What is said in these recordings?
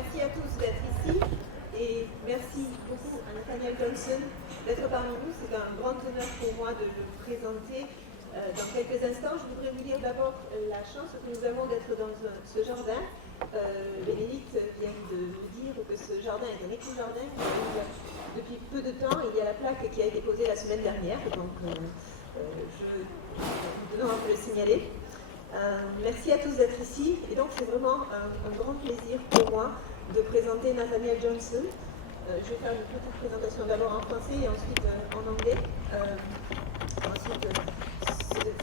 merci à tous d'être ici et merci beaucoup à Nathaniel Johnson d'être parmi nous. C'est un grand honneur pour moi de le présenter dans quelques instants. Je voudrais vous dire d'abord la chance que nous avons d'être dans ce jardin. Bénédicte vient de nous dire que ce jardin est un éco-jardin. Depuis peu de temps, il y a la plaque qui a été posée la semaine dernière, donc nous tenons à vous le signaler. Merci à tous d'être ici, et donc c'est vraiment un grand plaisir pour moi de présenter Nathaniel Johnson. Je vais faire une petite présentation d'abord en français et ensuite en anglais. Ensuite,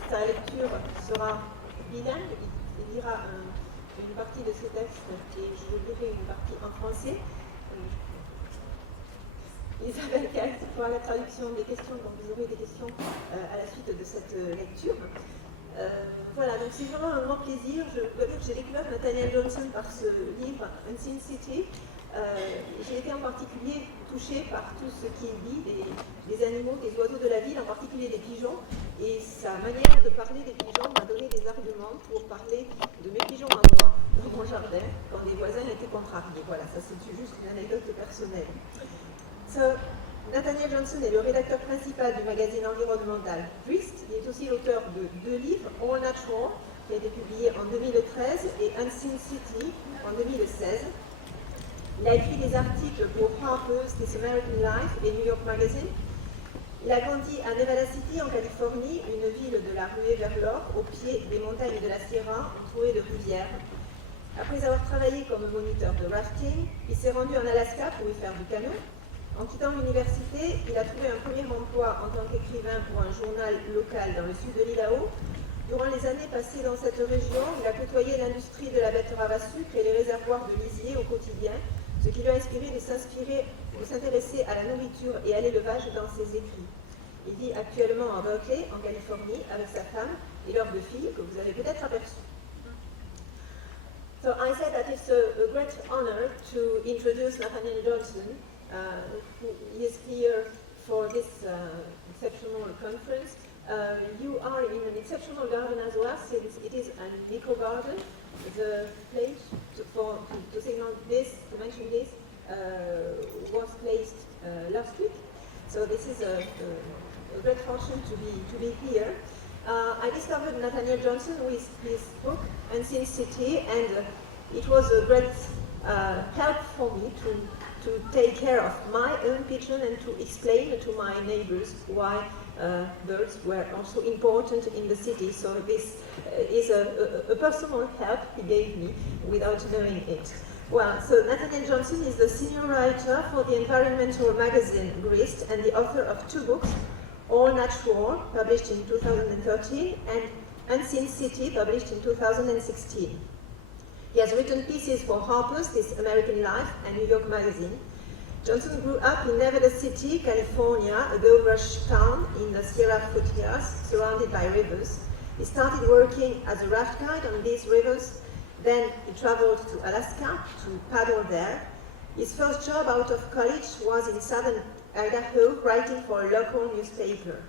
sa lecture sera bilingue, il lira une partie de ses textes et je lirai une partie en français. Isabelle Katz fera la traduction des questions, donc vous aurez des questions à la suite de cette lecture. Voilà, donc c'est vraiment un grand plaisir. Je dois dire que j'ai découvert Nathaniel Johnson par ce livre, Unseen City. J'ai été en particulier touchée par tout ce qu'il dit des animaux, des oiseaux de la ville, en particulier des pigeons. Et sa manière de parler des pigeons m'a donné des arguments pour parler de mes pigeons à moi, dans mon jardin, quand des voisins étaient contrariés. Voilà, ça c'est juste une anecdote personnelle. Nathaniel Johnson est le rédacteur principal du magazine environnemental Grist. Il est aussi l'auteur de 2 livres, All Natural, qui a été publié en 2013, et Unseen City en 2016. Il a écrit des articles pour Harper's, This American Life et New York Magazine. Il a grandi à Nevada City, en Californie, une ville de la ruée vers l'or, au pied des montagnes de la Sierra, entourée de rivières. Après avoir travaillé comme moniteur de rafting, il s'est rendu en Alaska pour y faire du canot. En quittant l'université, il a trouvé un premier emploi en tant qu'écrivain pour un journal local dans le sud de l'Idaho. Durant les années passées dans cette région, il a côtoyé l'industrie de la betterave à sucre et les réservoirs de lisier au quotidien, ce qui lui a inspiré de s'intéresser à la nourriture et à l'élevage dans ses écrits. Il vit actuellement à Berkeley, en Californie, avec sa femme et leurs 2 filles, que vous avez peut-être aperçues. So I said that it's a great honor to introduce Nathaniel Johnson, who is here for this exceptional conference. You are in an exceptional garden as well, since it is an eco-garden. The place to signal this, to mention this, was placed last week. So this is a great fortune to be here. I discovered Nathaniel Johnson with his book, Unseen City, and it was a great help for me to take care of my own pigeon and to explain to my neighbors why birds were also important in the city. So this is a personal help he gave me without knowing it. Well, so Nathaniel Johnson is the senior writer for the environmental magazine Grist and the author of 2 books, All Natural, published in 2013, and Unseen City, published in 2016. He has written pieces for Harper's, This American Life, and New York Magazine. Johnson grew up in Nevada City, California, a gold-rush town in the Sierra foothills, surrounded by rivers. He started working as a raft guide on these rivers. Then he traveled to Alaska to paddle there. His first job out of college was in southern Idaho, writing for a local newspaper.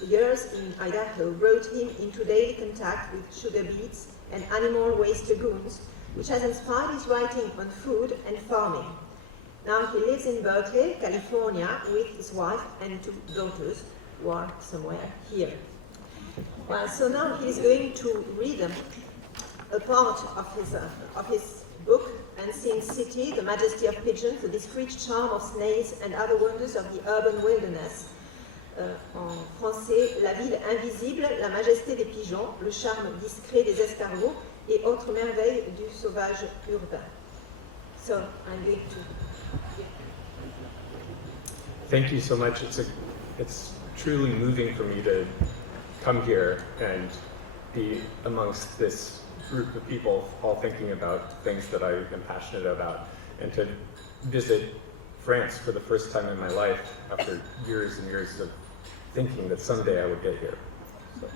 The years in Idaho brought him into daily contact with sugar beets and animal waste lagoons, which has inspired his writing on food and farming. Now he lives in Berkeley, California, with his wife and 2 daughters, who are somewhere here. Well, so now he is going to read a part of his book, Unseen City, The Majesty of Pigeons, the discreet charm of snails and other wonders of the urban wilderness. En français, La ville invisible, la majesté des pigeons, le charme discret des escargots et autres merveilles du sauvage urbain. So, I'm going to... Thank you so much. It's truly moving for me to come here and be amongst this group of people all thinking about things that I am passionate about, and to visit France for the first time in my life after years and years of thinking that someday I would get here. So.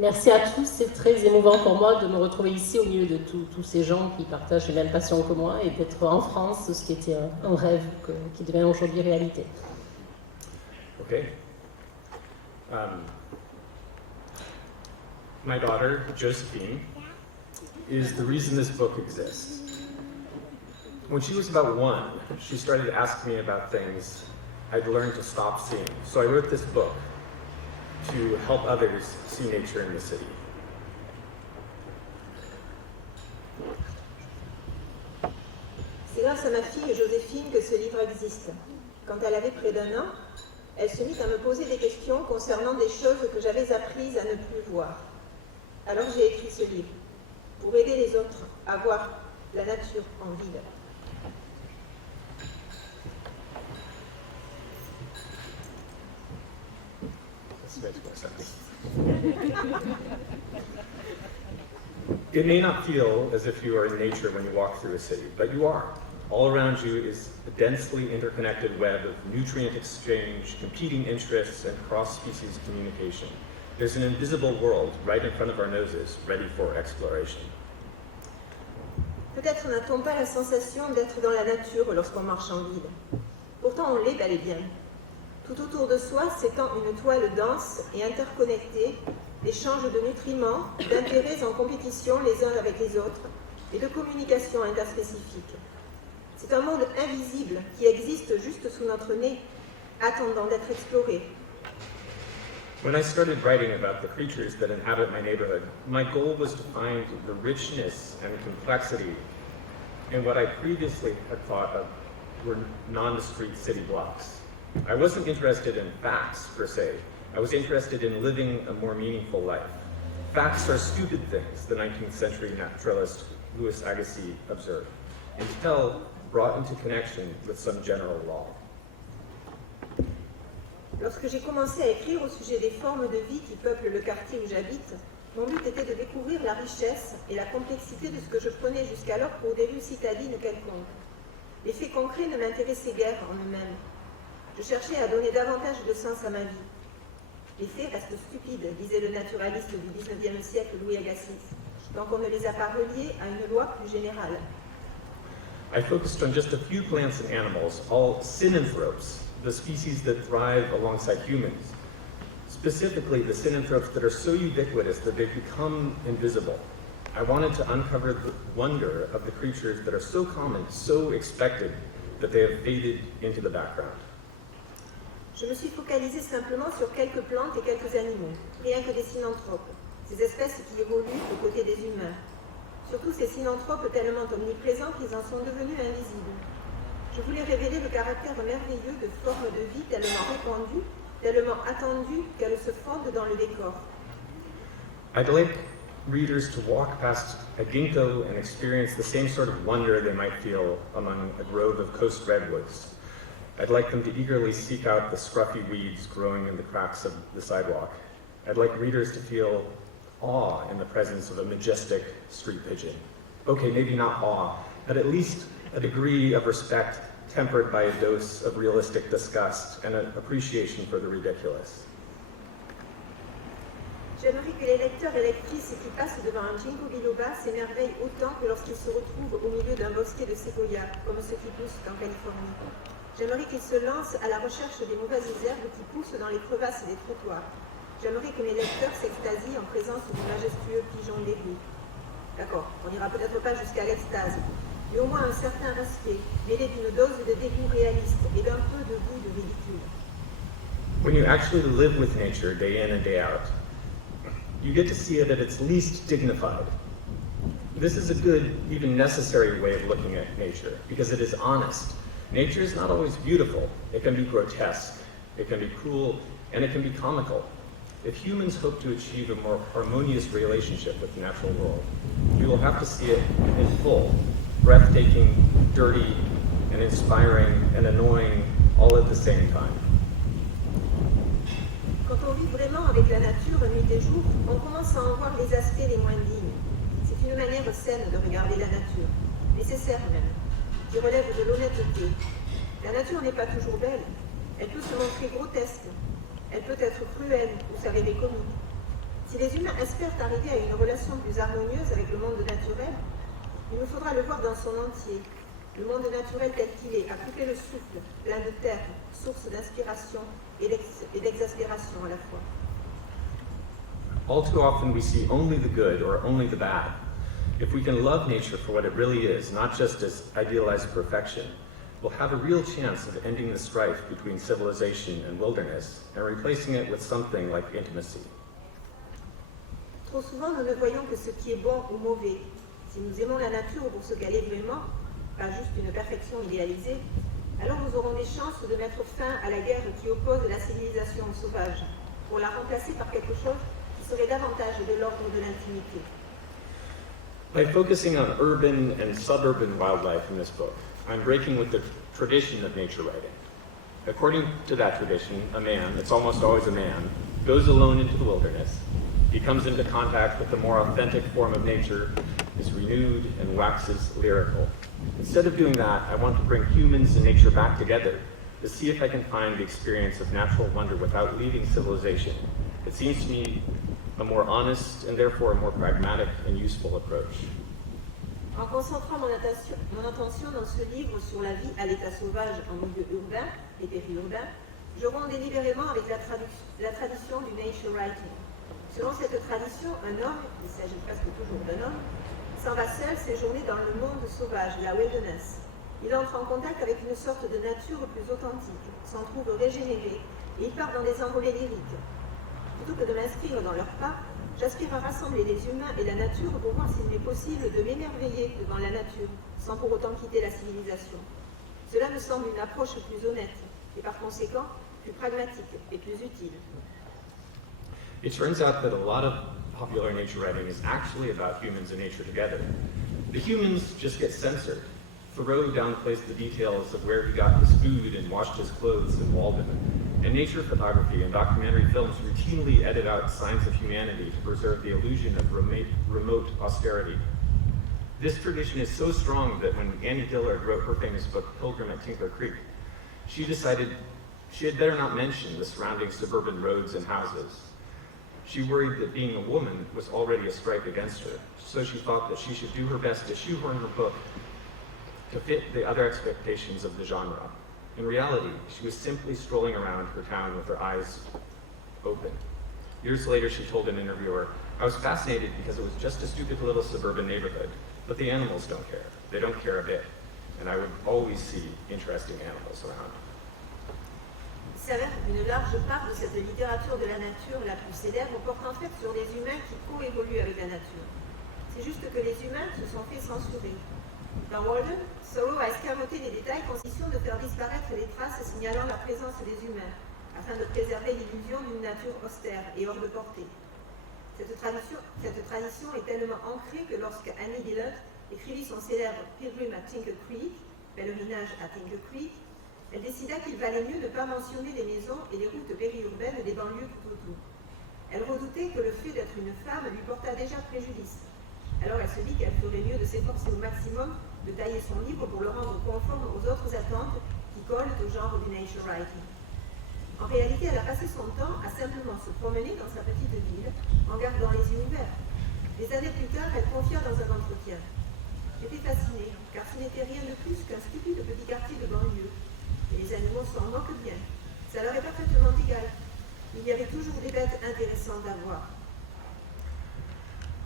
Merci à tous, c'est très émouvant pour moi de me retrouver ici au milieu de tous ces gens qui partagent les mêmes passions que moi et d'être en France, ce qui était un rêve qui devient aujourd'hui réalité. Okay. My daughter, Josephine, is the reason this book exists. When she was about 1, she started asking me about things I'd learned to stop seeing. So I wrote this book to help others see nature in the city. C'est grâce à ma fille Joséphine que ce livre existe. Quand elle avait près d'1 an, elle se mit à me poser des questions concernant des choses que j'avais apprises à ne plus voir. Alors j'ai écrit ce livre, pour aider les autres à voir la nature en ville. This makes more sense. It may not feel as if you are in nature when you walk through a city, but you are. All around you is a densely interconnected web of nutrient exchange, competing interests, and cross-species communication. There's an invisible world right in front of our noses, ready for exploration. Peut-être n'a-t-on pas la sensation d'être dans la nature lorsqu'on marche en ville. Pourtant, on l'est bel et bien. Tout autour de soi s'étend une toile dense et interconnectée d'échanges de nutriments, d'intérêts en compétition les uns avec les autres et de communication interspécifique. C'est un monde invisible qui existe juste sous notre nez, attendant d'être exploré. When I started writing about the creatures that inhabit my neighborhood, my goal was to find the richness and complexity in what I previously had thought of were nondescript city blocks. I wasn't interested in facts, per se. I was interested in living a more meaningful life. Facts are stupid things, the 19th century naturalist Louis Agassiz observed, until brought into connection with some general law. Lorsque j'ai commencé à écrire au sujet des formes de vie qui peuplent le quartier où j'habite, mon but était de découvrir la richesse et la complexité de ce que je prenais jusqu'alors pour des rues citadines quelconques. Les faits concrets ne m'intéressaient guère en eux-mêmes. Je cherchais à donner davantage de sens à ma vie. Les faits restent stupides, disait le naturaliste du XIXe siècle Louis Agassiz, tant qu'on ne les a pas reliés à une loi plus générale. I focused on just a few plants and animals, all synanthropes, the species that thrive alongside humans. Specifically, the synanthropes that are so ubiquitous that they become invisible. I wanted to uncover the wonder of the creatures that are so common, so expected, that they have faded into the background. Je me suis focalisée simplement sur quelques plantes et quelques animaux, rien que des synanthropes, ces espèces qui évoluent aux côtés des humains. Surtout ces synanthropes tellement omniprésents qu'ils en sont devenus invisibles. Je voulais révéler le caractère merveilleux de formes de vie tellement répandues, tellement attendues qu'elles se fondent dans le décor. I'd like readers to walk past a ginkgo and experience the same sort of wonder they might feel among a grove of coast redwoods. I'd like them to eagerly seek out the scruffy weeds growing in the cracks of the sidewalk. I'd like readers to feel awe in the presence of a majestic street pigeon. Okay, maybe not awe, but at least a degree of respect tempered by a dose of realistic disgust and an appreciation for the ridiculous. J'aimerais que les lecteurs et lectrices qui passent devant un ginkgo biloba s'émerveillent autant que lorsqu'ils se retrouvent au milieu d'un bosquet de séquoia, comme ceux qui poussent en Californie. J'aimerais qu'ils se lancent à la recherche des mauvaises herbes qui poussent dans les crevasses des trottoirs. J'aimerais que mes lecteurs s'extasient en présence du majestueux pigeon des rues. D'accord, on n'ira peut-être pas jusqu'à l'extase, mais au moins un certain respect, mêlé d'une dose de dégoût réaliste et d'un peu de goût de ridicule. When you actually live with nature day in and day out, you get to see it at its least dignified. This is a good, even necessary way of looking at nature, because it is honest. Nature is not always beautiful. It can be grotesque, it can be cruel, and it can be comical. If humans hope to achieve a more harmonious relationship with the natural world, we will have to see it in full, breathtaking, dirty, and inspiring, and annoying, all at the same time. Quand on vit vraiment avec la nature nuit et jour, on commence à en voir les aspects les moins dignes. C'est une manière saine de regarder la nature, nécessaire même, qui relève de l'honnêteté. La nature n'est pas toujours belle, elle peut se montrer grotesque, elle peut être cruelle ou s'avérer comique. Si les humains espèrent arriver à une relation plus harmonieuse avec le monde naturel, il nous faudra le voir dans son entier. Le monde naturel tel qu'il est, à couper le souffle, plein de terre, source d'inspiration et d'exaspération à la fois. All too often we see only the good or only the bad. If we can love nature for what it really is, not just as idealized perfection, we'll have a real chance of ending the strife between civilization and wilderness and replacing it with something like intimacy. Trop souvent, nous ne voyons que ce qui est bon ou mauvais. Si nous aimons la nature pour ce qu'elle est vraiment, pas juste une perfection idéalisée, alors nous aurons des chances de mettre fin à la guerre qui oppose la civilisation sauvage, pour la remplacer par quelque chose qui serait davantage de l'ordre de l'intimité. By focusing on urban and suburban wildlife in this book, I'm breaking with the tradition of nature writing. According to that tradition, a man, it's almost always a man, goes alone into the wilderness. He comes into contact with the more authentic form of nature, is renewed, and waxes lyrical. Instead of doing that, I want to bring humans and nature back together to see if I can find the experience of natural wonder without leaving civilization. It seems to me a more honest and therefore a more pragmatic and useful approach. En concentrant mon attention dans ce livre sur la vie à l'état sauvage en milieu urbain et périurbain, je romps délibérément avec la tradition du nature writing. Selon cette tradition, un homme, il s'agit presque toujours d'un homme, s'en va seul séjourner dans le monde sauvage, la wilderness. Il entre en contact avec une sorte de nature plus authentique, s'en trouve régénéré, et il part dans des envolées lyriques. Plutôt que de m'inscrire dans leurs pas, j'aspire à rassembler les humains et la nature pour voir s'il m'est possible de m'émerveiller devant la nature, sans pour autant quitter la civilisation. Cela me semble une approche plus honnête, et par conséquent, plus pragmatique et plus utile. It turns out that a lot of popular nature writing is actually about humans and nature together. The humans just get censored. Thoreau downplays the details of where he got his food and washed his clothes in Walden. And nature photography and documentary films routinely edit out signs of humanity to preserve the illusion of remote austerity. This tradition is so strong that when Annie Dillard wrote her famous book, Pilgrim at Tinker Creek, she decided she had better not mention the surrounding suburban roads and houses. She worried that being a woman was already a strike against her, so she thought that she should do her best to shoehorn her book to fit the other expectations of the genre. In reality, she was simply strolling around her town with her eyes open. Years later, she told an interviewer, "I was fascinated because it was just a stupid little suburban neighborhood, but the animals don't care. They don't care a bit, and I would always see interesting animals around." Il s'avère qu'une large part de cette littérature de la nature la plus célèbre porte en fait sur des humains qui coévoluent avec la nature. C'est juste que les humains se sont fait censurer. Dans Walden, Thoreau a escamoté les détails consistant de faire disparaître les traces signalant la présence des humains, afin de préserver l'illusion d'une nature austère et hors de portée. Cette tradition est tellement ancrée que lorsque Annie Dillard écrivit son célèbre Pilgrim at Tinker Creek, pèlerinage à Tinker Creek, elle décida qu'il valait mieux ne pas mentionner les maisons et les routes périurbaines des banlieues tout autour. Elle redoutait que le fait d'être une femme lui portât déjà préjudice. Alors elle se dit qu'elle ferait mieux de s'efforcer au maximum de tailler son livre pour le rendre conforme aux autres attentes qui collent au genre du nature writing. En réalité, elle a passé son temps à simplement se promener dans sa petite ville en gardant les yeux ouverts. Des années plus tard, elle confia dans un entretien. J'étais fascinée, car ce n'était rien de plus qu'un stupide petit quartier de banlieue. Et les animaux s'en moquent bien. Ça leur est parfaitement égal. Il y avait toujours des bêtes intéressantes à voir.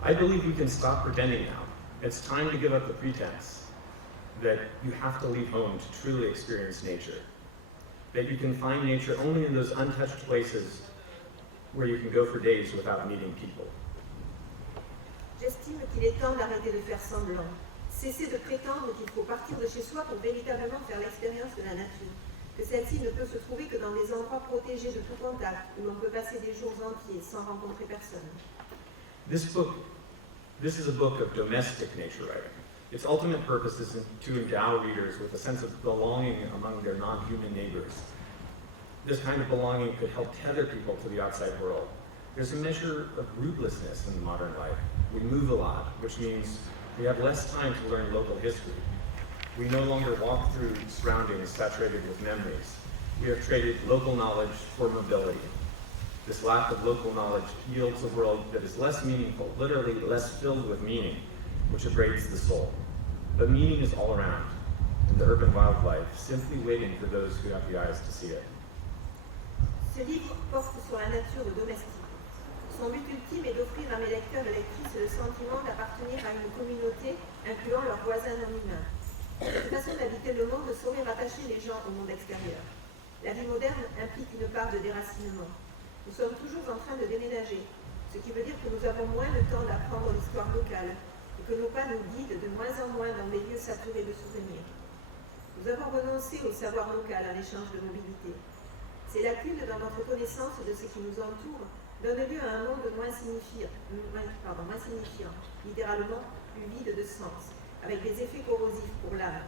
I believe we can stop pretending now. It's time to give up the pretense that you have to leave home to truly experience nature. That you can find nature only in those untouched places where you can go for days without meeting people. J'estime qu'il est temps d'arrêter de faire semblant. Cesser de prétendre qu'il faut partir de chez soi pour véritablement faire l'expérience de la nature. Que celle-ci ne peut se trouver que dans des endroits protégés de tout contact, où l'on peut passer des jours entiers sans rencontrer personne. This is a book of domestic nature writing. Its ultimate purpose is to endow readers with a sense of belonging among their non-human neighbors. This kind of belonging could help tether people to the outside world. There's a measure of rootlessness in modern life. We move a lot, which means we have less time to learn local history. We no longer walk through surroundings saturated with memories. We have traded local knowledge for mobility. This lack of local knowledge yields a world that is less meaningful, literally less filled with meaning, which abrades the soul. But meaning is all around, in the urban wildlife, simply waiting for those who have the eyes to see it. Ce livre porte sur la nature domestique. Son but ultime est d'offrir à mes lecteurs et lectrices le sentiment d'appartenir à une communauté incluant leurs voisins non humains. Cette façon d'habiter le monde saurait rattacher les gens au monde extérieur. La vie moderne implique une part de déracinement. Nous sommes toujours en train de déménager, ce qui veut dire que nous avons moins le temps d'apprendre l'histoire locale et que nos pas nous guident de moins en moins dans des lieux saturés de souvenirs. Nous avons renoncé au savoir local en échange de mobilité. Ces lacunes dans notre connaissance de ce qui nous entoure donnent lieu à un monde moins signifiant, littéralement plus vide de sens, avec des effets corrosifs pour l'âme.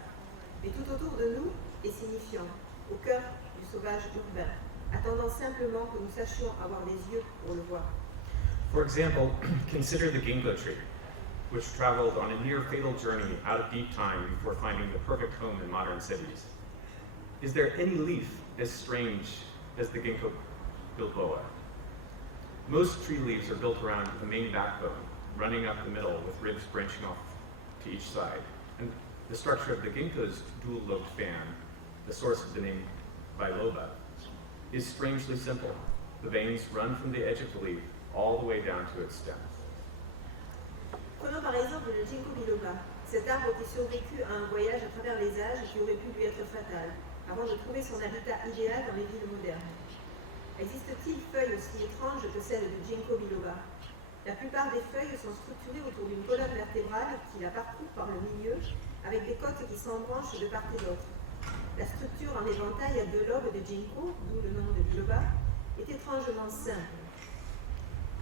Mais tout autour de nous est signifiant, au cœur du sauvage urbain, attendant simplement que nous sachions avoir des yeux pour le voir. For example, consider the ginkgo tree, which traveled on a near fatal journey out of deep time before finding the perfect home in modern cities. Is there any leaf as strange as the ginkgo biloba? Most tree leaves are built around the main backbone, running up the middle with ribs branching off to each side. And the structure of the ginkgo's dual-lobed fan, the source of the name biloba, is strangely simple. The veins run from the edge of the leaf all the way down to its stem. Prenons par exemple le ginkgo biloba, cet arbre qui survécut à un voyage à travers les âges qui aurait pu lui être fatal, avant de trouver son habitat idéal dans les villes modernes. Existe-t-il feuilles aussi étranges que celles du ginkgo biloba? La plupart des feuilles sont structurées autour d'une colonne vertébrale qui la parcourt par le milieu, avec des côtes qui s'embranchent de part et d'autre. La structure en éventail à deux lobes de ginkgo, d'où le nom de biloba, est étrangement simple.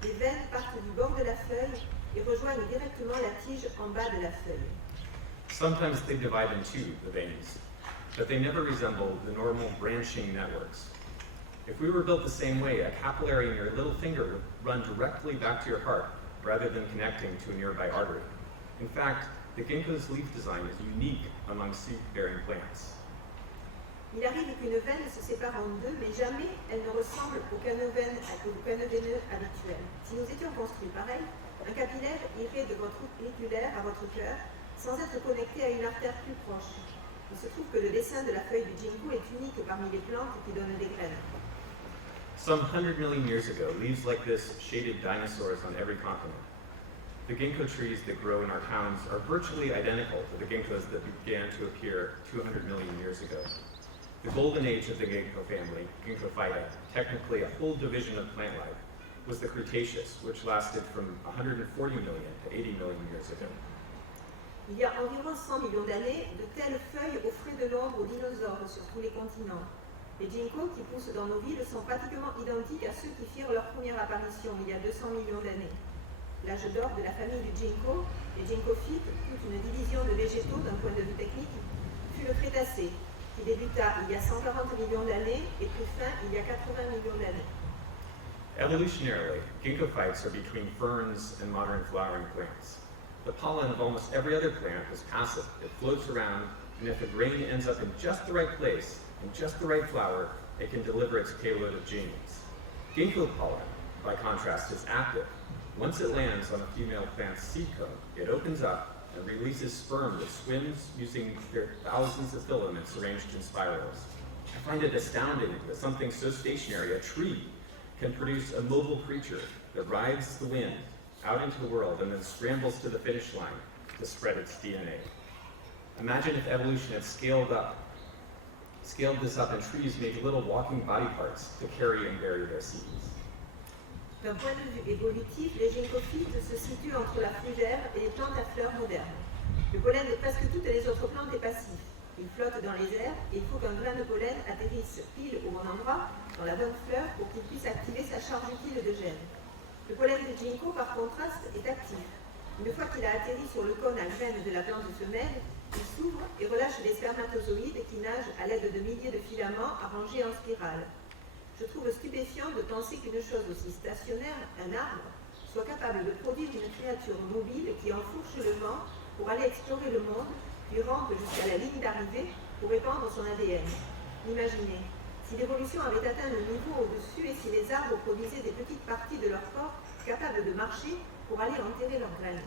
Les veines partent du bord de la feuille et rejoignent directement la tige en bas de la feuille. Sometimes they divide in two, the veins, but they never resemble the normal branching networks. If we were built the same way, a capillary in your little finger would run directly back to your heart rather than connecting to a nearby artery. In fact, the ginkgo's leaf design is unique among seed-bearing plants. Il arrive qu'une veine se sépare en deux, mais jamais elle ne ressemble au caneux veineux habituel. Si nous étions construits pareil, un capillaire irait de votre auriculaire à votre cœur sans être connecté à une artère plus proche. Il se trouve que le dessin de la feuille du ginkgo est unique parmi les plantes qui donnent des graines. Some 100 million years ago, leaves like this shaded dinosaurs on every continent. The ginkgo trees that grow in our towns are virtually identical to the ginkgos that began to appear 200 million years ago. The golden age of the ginkgo family, Ginkgophyta, technically a whole division of plant life, was the Cretaceous, which lasted from 140 million to 80 million years ago. Il y a environ 100 millions d'années, de telles feuilles offraient de l'ombre aux dinosaures sur tous les continents. Les ginkgos qui poussent dans nos villes sont pratiquement identiques à ceux qui firent leur première apparition il y a 200 millions d'années. L'âge d'or de la famille du ginkgo, les ginkgophytes, toute une division de végétaux d'un point de vue technique, fut le Crétacé, qui débuta il y a 140 millions d'années et prit fin il y a 80 millions d'années. Evolutionarily, ginkgophytes are between ferns and modern flowering plants. The pollen of almost every other plant is passive. It floats around, and if a grain ends up in just the right place, in just the right flower, it can deliver its payload of genes. Ginkgo pollen, by contrast, is active. Once it lands on a female plant's seed cone, it opens up and releases sperm that swims using their thousands of filaments arranged in spirals. I find it astounding that something so stationary, a tree, can produce a mobile creature that rides the wind out into the world and then scrambles to the finish line to spread its DNA. Imagine if evolution had scaled this up and trees made little walking body parts to carry and bury their seeds. D'un point de vue évolutif, les ginkgophytes se situent entre la fougère et les plantes à fleurs modernes. Le pollen de presque toutes les autres plantes est passif. Il flotte dans les airs et il faut qu'un grain de pollen atterrisse pile au bon endroit, dans la bonne fleur, pour qu'il puisse activer sa charge utile de gènes. Le pollen de ginkgo, par contraste, est actif. Une fois qu'il a atterri sur le cône à graines de la plante femelle, il s'ouvre et relâche des spermatozoïdes qui nagent à l'aide de milliers de filaments arrangés en spirale. Je trouve stupéfiant de penser qu'une chose aussi stationnaire, un arbre, soit capable de produire une créature mobile qui enfourche le vent pour aller explorer le monde, puis rampe jusqu'à la ligne d'arrivée pour répandre son ADN. Imaginez, si l'évolution avait atteint le niveau au-dessus et si les arbres produisaient des petites parties de leur corps capables de marcher pour aller enterrer leurs graines.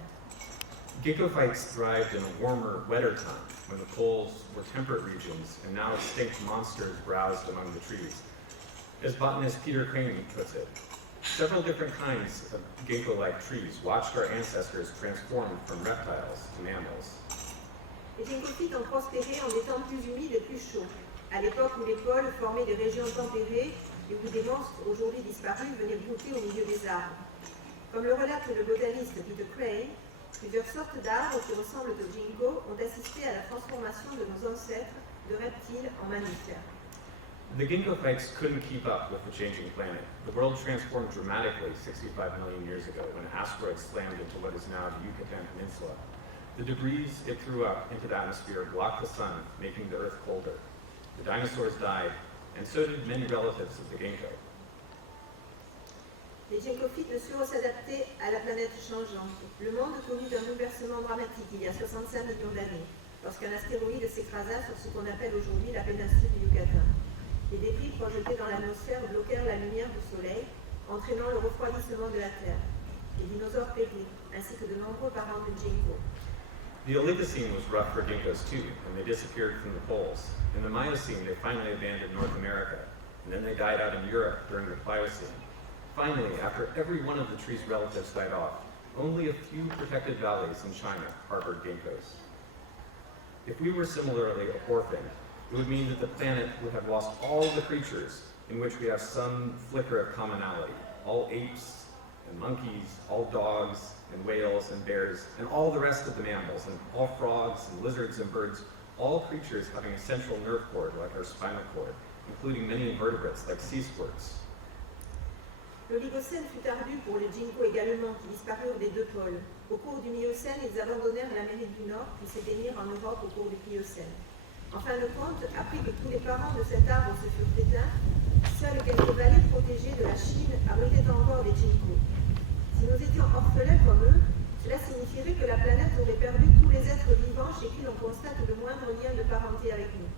Ginkgophytes thrived in a warmer, wetter time when the poles were temperate regions and now extinct monsters browsed among the trees. As botanist Peter Crane puts it, Several different kinds of ginkgo-like trees watched our ancestors transform from reptiles to mammals. Les ginkgophytes ont prospéré en des temps plus humides et plus chauds, à l'époque où les pôles formaient des régions tempérées et où des monstres aujourd'hui disparus venaient brouter au milieu des arbres. Comme le relate le botaniste Peter Crane, plusieurs sortes d'arbres qui ressemblent au ginkgo ont assisté à la transformation de nos ancêtres de reptiles en mammifères. The ginkgo-phytes couldn't keep up with the changing planet. The world transformed dramatically 65 million years ago when an asteroid slammed into what is now the Yucatan Peninsula. The debris it threw up into the atmosphere blocked the sun, making the Earth colder. The dinosaurs died, and so did many relatives of the ginkgo. Les ginkgophytes ne surent s'adapter à la planète changeante. Le monde connut un bouleversement dramatique il y a 65 millions d'années, lorsqu'un astéroïde s'écrasa sur ce qu'on appelle aujourd'hui la péninsule du Yucatan. Les débris projetés dans l'atmosphère bloquèrent la lumière du soleil, entraînant le refroidissement de la Terre. Les dinosaures périrent, ainsi que de nombreux parents de ginkgo. The Oligocene was rough for ginkgos too, and they disappeared from the poles. In the Miocene, they finally abandoned North America, and then they died out in Europe during the Pliocene. Finally, after every one of the tree's relatives died off, only a few protected valleys in China harbored ginkgos. If we were similarly orphaned, it would mean that the planet would have lost all the creatures in which we have some flicker of commonality. All apes and monkeys, all dogs and whales and bears, and all the rest of the mammals, and all frogs and lizards and birds, all creatures having a central nerve cord like our spinal cord, including many invertebrates like sea squirts. L'Oligocène fut ardu pour les ginkgos également, qui disparurent des deux pôles. Au cours du Miocène, ils abandonnèrent l'Amérique du Nord, puis s'éteignirent en Europe au cours du Pliocène. En fin de compte, après que tous les parents de cet arbre se furent éteints, seules quelques vallées protégées de la Chine abritaient encore des ginkgos. Si nous étions orphelins comme eux, cela signifierait que la planète aurait perdu tous les êtres vivants chez qui l'on constate le moindre lien de parenté avec nous.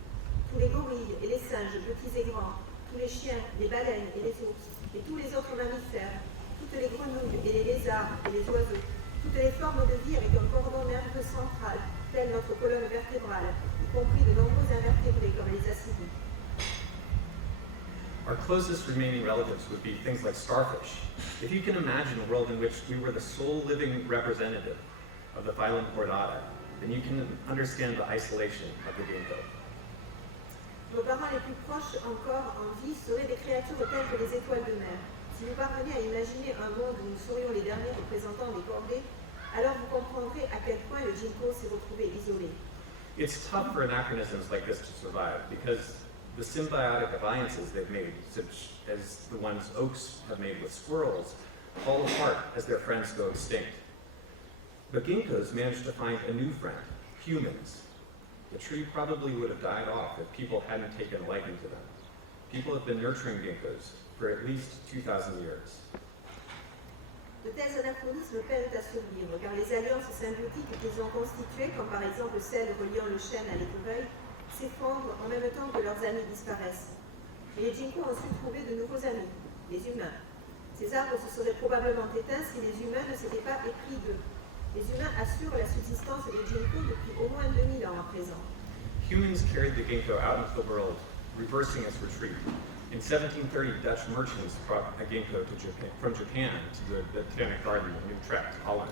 Tous les gorilles et les singes, petits et grands, tous les chiens, les baleines et les ours, et tous les autres mammifères, toutes les grenouilles et les lézards et les oiseaux, toutes les formes de vie avec un cordon nerveux central, tel notre colonne vertébrale, y compris de nombreux invertébrés comme les ascidies. Our closest remaining relatives would be things like starfish. If you can imagine a world in which we were the sole living representative of the phylum Chordata, then you can understand the isolation of the ginkgo. Nos parents les plus proches encore en vie seraient des créatures telles que les étoiles de mer. Si vous parvenez à imaginer un monde où nous serions les derniers représentants des cordées, alors vous comprendrez à quel point le ginkgo s'est retrouvé isolé. It's tough for anachronisms like this to survive because the symbiotic alliances they've made, such as the ones oaks have made with squirrels, fall apart as their friends go extinct. But ginkgos managed to find a new friend, humans. The tree probably would have died off if people hadn't taken a liking to them. People have been nurturing ginkgos for at least 2,000 years. De tels anachronismes peinent à survivre, car les alliances symbiotiques qu'ils ont constituées, comme par exemple celle reliant le chêne à l'écureuil, s'effondrent en même temps que leurs amis disparaissent. Et les ginkgos ont su trouver de nouveaux amis, les humains. Ces arbres se seraient probablement éteints si les humains ne s'étaient pas épris d'eux. Les humains assurent la subsistance des ginkgos depuis au moins 2000 ans à présent. Humans carried the ginkgo out into the world, reversing its retreat. In 1730, Dutch merchants brought a ginkgo from Japan to the Botanic Garden in Utrecht, Holland.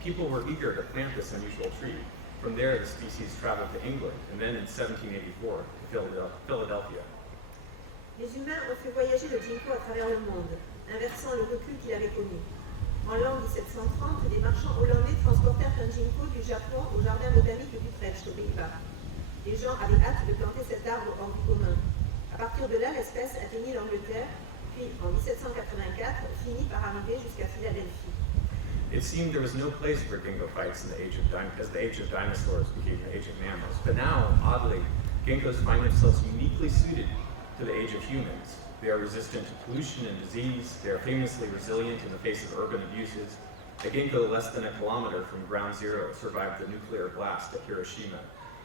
People were eager to plant this unusual tree. From there, the species traveled to England, and then in 1784 to Philadelphia. Les humains ont fait voyager le ginkgo à travers le monde, inversant le recul qu'il avait connu. En l'an 1730, des marchands hollandais transportèrent un ginkgo du Japon au jardin botanique d'Utrecht, aux Pays-Bas. Les gens avaient hâte de planter cet arbre hors du commun. À partir de là, l'espèce atteignit l'Angleterre, puis en 1784, finit par arriver jusqu'à Philadelphie. It seemed there was no place for ginkgo-phytes in the age of as the age of dinosaurs became the age of mammals. But now, oddly, ginkgos find themselves uniquely suited to the age of humans. They are resistant to pollution and disease. They are famously resilient in the face of urban abuses. A ginkgo less than a kilometer from ground zero survived the nuclear blast at Hiroshima,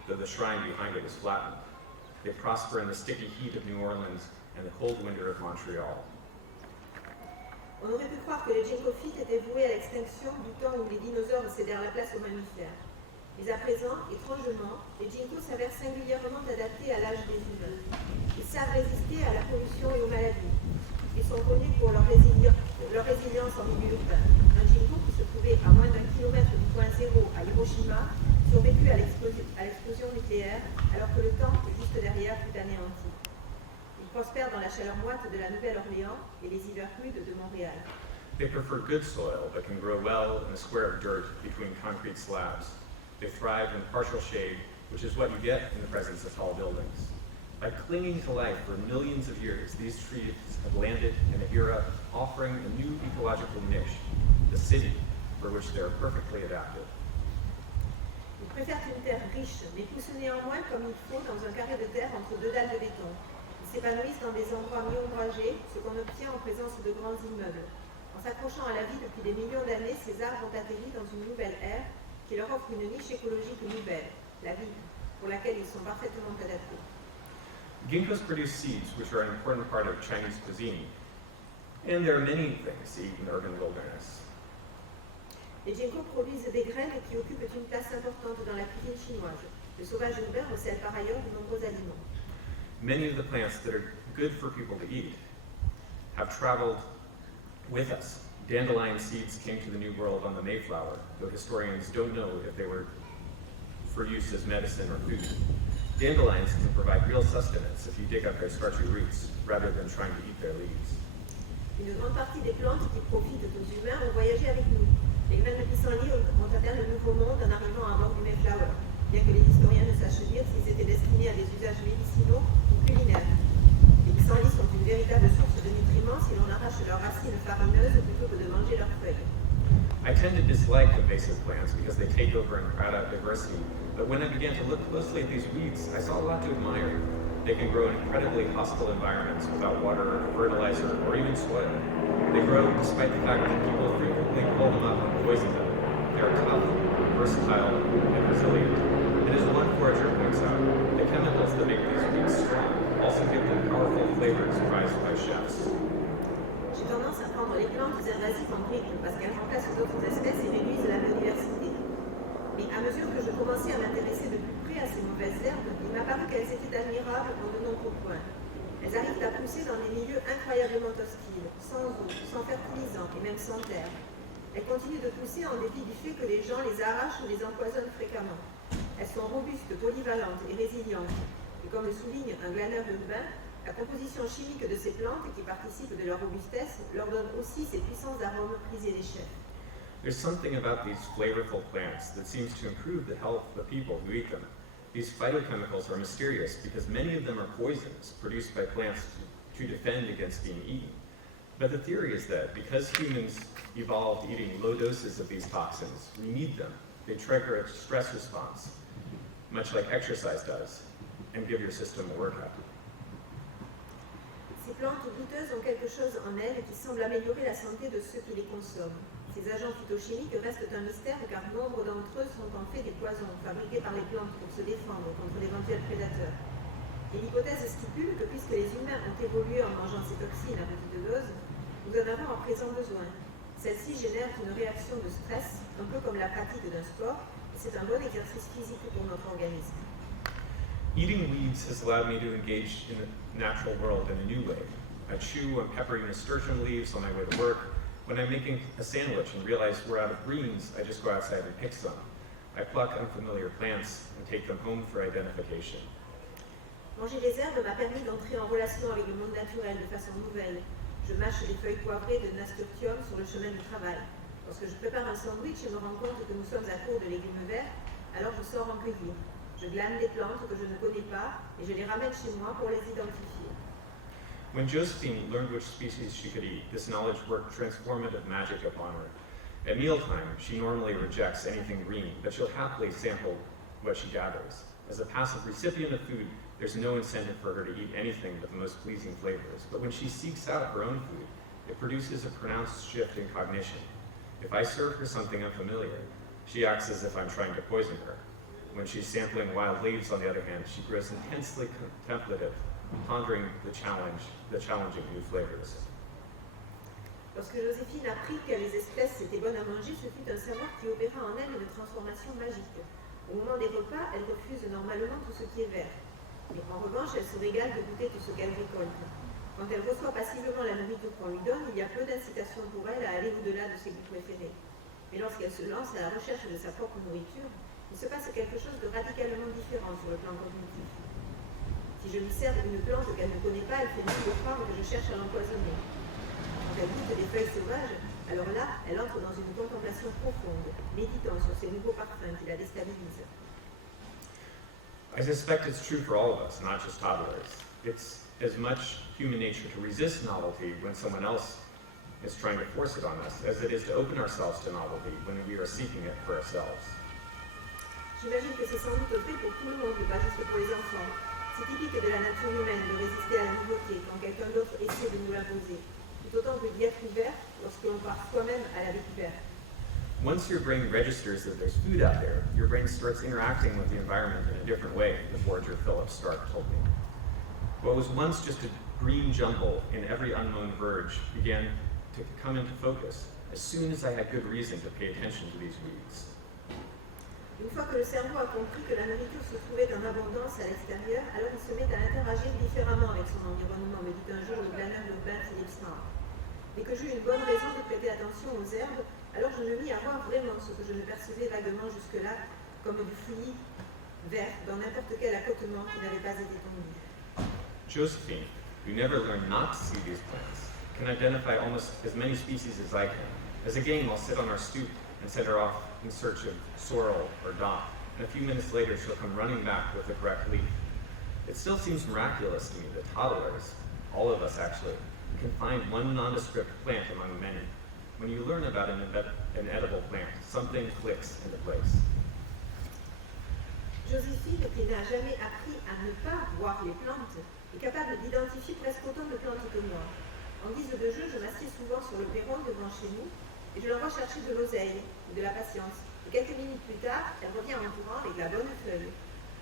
though the shrine behind it was flattened. They prosper in the sticky heat of New Orleans and the cold winter of Montreal. On aurait pu croire que les ginkgophytes étaient voués à l'extinction du temps où les dinosaures cédèrent la place aux mammifères. Mais à présent, étrangement, les ginkgos s'avèrent singulièrement adaptés à l'âge des humains. Ils savent résister à la pollution et aux maladies. Ils sont connus pour leur résilience en milieu urbain. Un ginkgo qui se trouvait à moins d'1 kilomètre du point zéro à Hiroshima survécut à l'explosion nucléaire alors que le temple juste derrière fut anéanti. Il prospère dans la chaleur moite de la Nouvelle-Orléans et les hivers rudes de Montréal. They prefer good soil that can grow well in a square of dirt between concrete slabs. They thrive in partial shade, which is what you get in the presence of tall buildings. By clinging to life for millions of years, these trees have landed in an era offering a new ecological niche, the city, for which they are perfectly adapted. Ils préfèrent une terre riche, mais poussent néanmoins comme il faut dans un carré de terre entre deux dalles de béton. Ils s'épanouissent dans des endroits mi-ombragés, ce qu'on obtient en présence de grands immeubles. En s'accrochant à la vie depuis des millions d'années, ces arbres ont atterri dans une nouvelle ère qui leur offre une niche écologique nouvelle, la vie, pour laquelle ils sont parfaitement adaptés. Ginkgos produce seeds, which are an important part of Chinese cuisine, and there are many things to eat in the urban wilderness. Les ginkgos produisent des graines qui occupent une place importante dans la cuisine chinoise. Le sauvage urbain recèle par ailleurs de nombreux aliments. Many of the plants that are good for people to eat have traveled with us. Dandelion seeds came to the New World on the Mayflower, though historians don't know if they were for use as medicine or food. Dandelions can provide real sustenance if you dig up their starchy roots rather than trying to eat their leaves. Une grande partie des plantes qui profitent aux humains ont voyagé avec nous. Les graines de pissenlit ont atteint le Nouveau Monde en arrivant à bord du Mayflower, bien que les historiens ne sachent dire s'ils étaient destinés à des usages médicinaux ou culinaires. Les pissenlits sont une véritable source de nutriments si l'on arrache leurs racines farineuses plutôt que de manger leurs feuilles. I tend to dislike invasive plants because they take over and crowd out diversity, but when I began to look closely at these weeds, I saw a lot to admire. They can grow in incredibly hostile environments without water, fertilizer, or even soil. They grow despite the fact that people frequently pull them up and poison them. They are tough, versatile, and resilient. And as one forager points out, the chemicals that make these weeds strong also give them powerful flavors prized by chefs. J'ai tendance à prendre les plantes invasives en grippe parce qu'elles remplacent d'autres espèces et réduisent la biodiversité. Mais à mesure que je commençais à m'intéresser de plus près à ces mauvaises herbes, il m'a paru qu'elles étaient admirables en de nombreux points. Elles arrivent à pousser dans des milieux incroyablement hostiles, sans eau, sans fertilisants et même sans terre. Elles continuent de pousser en dépit du fait que les gens les arrachent ou les empoisonnent fréquemment. Elles sont robustes, polyvalentes et résilientes. Et comme le souligne un glaneur urbain, la composition chimique de ces plantes qui participent de leur robustesse leur donne aussi ces puissants arômes prisés des chefs. There's something about these flavorful plants that seems to improve the health of the people who eat them. These phytochemicals are mysterious because many of them are poisons produced by plants to defend against being eaten. But the theory is that because humans evolved eating low doses of these toxins, we need them. They trigger a stress response, much like exercise does, and give your system a workout. Ces plantes douteuses ont quelque chose en elles qui semble améliorer la santé de ceux qui les consomment. Ces agents phytochimiques restent un mystère car nombre d'entre eux sont en fait des poisons fabriqués par les plantes pour se défendre contre d'éventuels prédateurs. Et l'hypothèse stipule que puisque les humains ont évolué en mangeant ces toxines à petite dose, nous en avons à présent besoin. Celles-ci génèrent une réaction de stress, un peu comme la pratique d'un sport, et c'est un bon exercice physique pour notre organisme. Eating weeds has allowed me to engage in the natural world in a new way. I chew and pepper nasturtium leaves on my way to work. When I'm making a sandwich and realize we're out of greens, I just go outside and pick some. I pluck unfamiliar plants and take them home for identification. Manger les herbes m'a permis d'entrer en relation avec le monde naturel de façon nouvelle. Je mâche les feuilles poivrées de nasturtium sur le chemin du travail. Lorsque je prépare un sandwich et me rends compte que nous sommes à court de légumes verts, alors je sors en cueillir. Je glane des plantes que je ne connais pas et je les ramène chez moi pour les identifier. When Josephine learned which species she could eat, this knowledge worked transformative magic upon her. At mealtime, she normally rejects anything green, but she'll happily sample what she gathers. As a passive recipient of food, there's no incentive for her to eat anything but the most pleasing flavors. But when she seeks out her own food, it produces a pronounced shift in cognition. If I serve her something unfamiliar, she acts as if I'm trying to poison her. When she's sampling wild leaves, on the other hand, she grows intensely contemplative, pondering the challenging new flavors. Lorsque Joséphine apprit que les espèces étaient bonnes à manger, ce fut un savoir qui opéra en elle une transformation magique. Au moment des repas, elle refuse normalement tout ce qui est vert. Mais en revanche, elle se régale de goûter tout ce qu'elle récolte. Quand elle reçoit passivement la nourriture qu'on lui donne, il y a peu d'incitation pour elle à aller au-delà de ses goûts préférés. Mais lorsqu'elle se lance à la recherche de sa propre nourriture, il se passe quelque chose de radicalement différent sur le plan cognitif. Si je lui sers une plante qu'elle ne connaît pas, elle fait toujours croire que je cherche à l'empoisonner. Quand elle goûte des feuilles sauvages, alors là, elle entre dans une contemplation profonde, méditant sur ces nouveaux parfums qui la déstabilisent. I suspect it's true for all of us, not just toddlers. It's as much human nature to resist novelty when someone else is trying to force it on us, as it is to open ourselves to novelty when we are seeking it for ourselves. J'imagine que c'est sans doute vrai pour tout le monde, pas juste pour les enfants. C'est typique de la nature humaine de résister à la nouveauté quand quelqu'un d'autre essaie de nous l'imposer, tout autant que d'y être ouvert lorsque l'on part soi-même à la découverte. Once your brain registers that there's food out there, your brain starts interacting with the environment in a different way, the forager Philip Stark told me. What was once just a green jumble in every unknown verge began to come into focus as soon as I had good reason to pay attention to these weeds. Une fois que le cerveau a compris que la nourriture se trouvait en abondance à l'extérieur, alors il se met à interagir différemment avec son environnement, me dit un jour le planeur urbain Philip Stark. Dès que j'eus une bonne raison de prêter attention aux herbes, alors je me mis à voir vraiment ce que je ne percevais vaguement jusque-là, comme du fouillis vert dans n'importe quel accotement qui n'avait pas été tondu. Josephine, who never learned not to see these plants, can identify almost as many species as I can. As a game, I'll sit on our stoop and send her off in search of sorrel or dock, and a few minutes later she'll come running back with the correct leaf. It still seems miraculous to me that toddlers, all of us actually, can find one nondescript plant among many. When you learn about an edible plant, something clicks into place. Joséphine, qui n'a jamais appris à ne pas voir les plantes, est capable d'identifier presque autant de plantes que moi. En guise de jeu, je m'assieds souvent sur le perron devant chez nous et je l'envoie chercher de l'oseille et de la patience. Et quelques minutes plus tard, elle revient en courant avec la bonne feuille.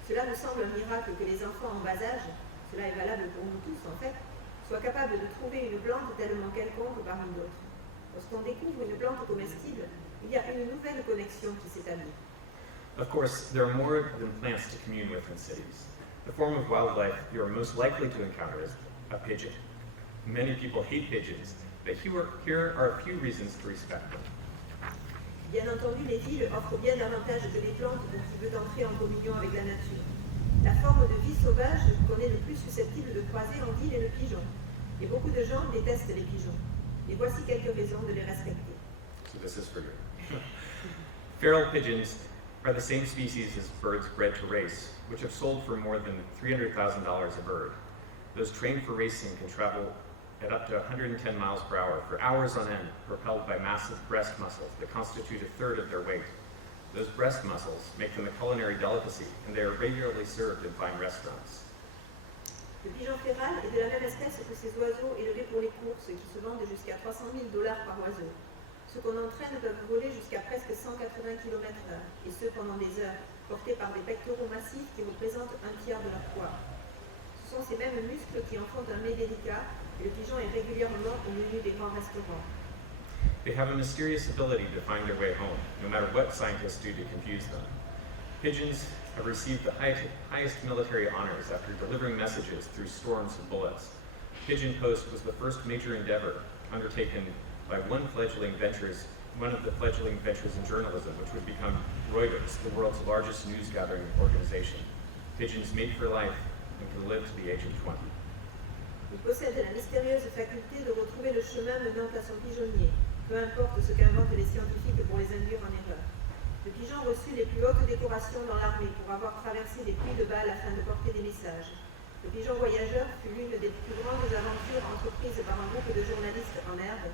Cela me semble un miracle que les enfants en bas âge, cela est valable pour nous tous en fait, soient capables de trouver une plante tellement quelconque parmi d'autres. Lorsqu'on découvre une plante comestible, il y a une nouvelle connexion qui s'établit. Of course, there are more than plants to commune with in cities. The form of wildlife you are most likely to encounter is a pigeon. Many people hate pigeons, but here are a few reasons to respect them. Bien entendu, les villes offrent bien davantage que les plantes dont il veut entrer en communion avec la nature. La forme de vie sauvage qu'on est le plus susceptible de croiser en ville est le pigeon. Et beaucoup de gens détestent les pigeons. Et voici quelques raisons de les respecter. So this is for you. Feral pigeons are the same species as birds bred to race, which have sold for more than $300,000 a bird. Those trained for racing can travel at up to 110 miles per hour for hours on end, propelled by massive breast muscles that constitute a third of their weight. Those breast muscles make them a culinary delicacy, and they are regularly served in fine restaurants. Le pigeon féral est de la même espèce que ces oiseaux élevés pour les courses qui se vendent jusqu'à $300,000 par oiseau. Ceux qu'on entraîne peuvent voler jusqu'à presque 180 km/h, et ce pendant des heures, portés par des pectoraux massifs qui représentent un tiers de leur poids. Ce sont ces mêmes muscles qui en font un mets délicat, et le pigeon est régulièrement au menu des grands restaurants. They have a mysterious ability to find their way home, no matter what scientists do to confuse them. Pigeons have received the highest military honors after delivering messages through storms of bullets. Pigeon Post was the first major endeavor undertaken by one of the fledgling ventures in journalism, which would become Reuters, the world's largest news-gathering organization. Pigeons mate for life and can live to the age of 20. Il possède la mystérieuse faculté de retrouver le chemin menant à son pigeonnier, peu importe ce qu'inventent les scientifiques pour les induire en erreur. Le pigeon reçut les plus hautes décorations dans l'armée pour avoir traversé des pluies de balles afin de porter des messages. Le pigeon voyageur fut l'une des plus grandes aventures entreprises par un groupe de journalistes en herbe,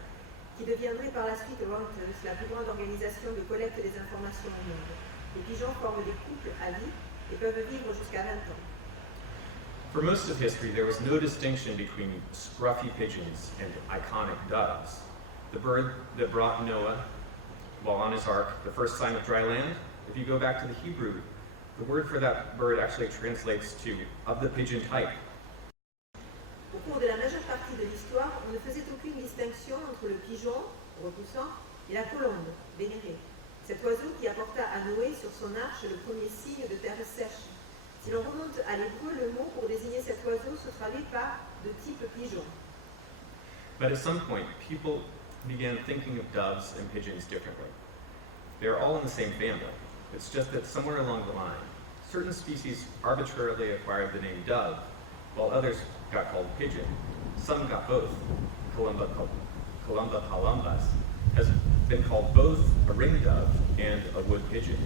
qui deviendrait par la suite Reuters, la plus grande organisation de collecte des informations au monde. Les pigeons forment des couples à vie et peuvent vivre jusqu'à 20 ans. For most of history, there was no distinction between scruffy pigeons and iconic doves. The bird that brought Noah, while on his ark, the first sign of dry land, if you go back to the Hebrew, the word for that bird actually translates to of the pigeon type. Au cours de la majeure partie de l'histoire, on ne faisait aucune distinction entre le pigeon, repoussant, et la colombe, vénérée. Cet oiseau qui apporta à Noé sur son arche le premier signe de terre sèche. Si l'on remonte à l'hébreu, le mot pour désigner cet oiseau se traduit par de type pigeon. But at some point, people began thinking of doves and pigeons differently. They're all in the same family. It's just that somewhere along the line, certain species arbitrarily acquired the name dove, while others got called pigeon. Some got both. Columba columbus has been called both a ring dove and a wood pigeon.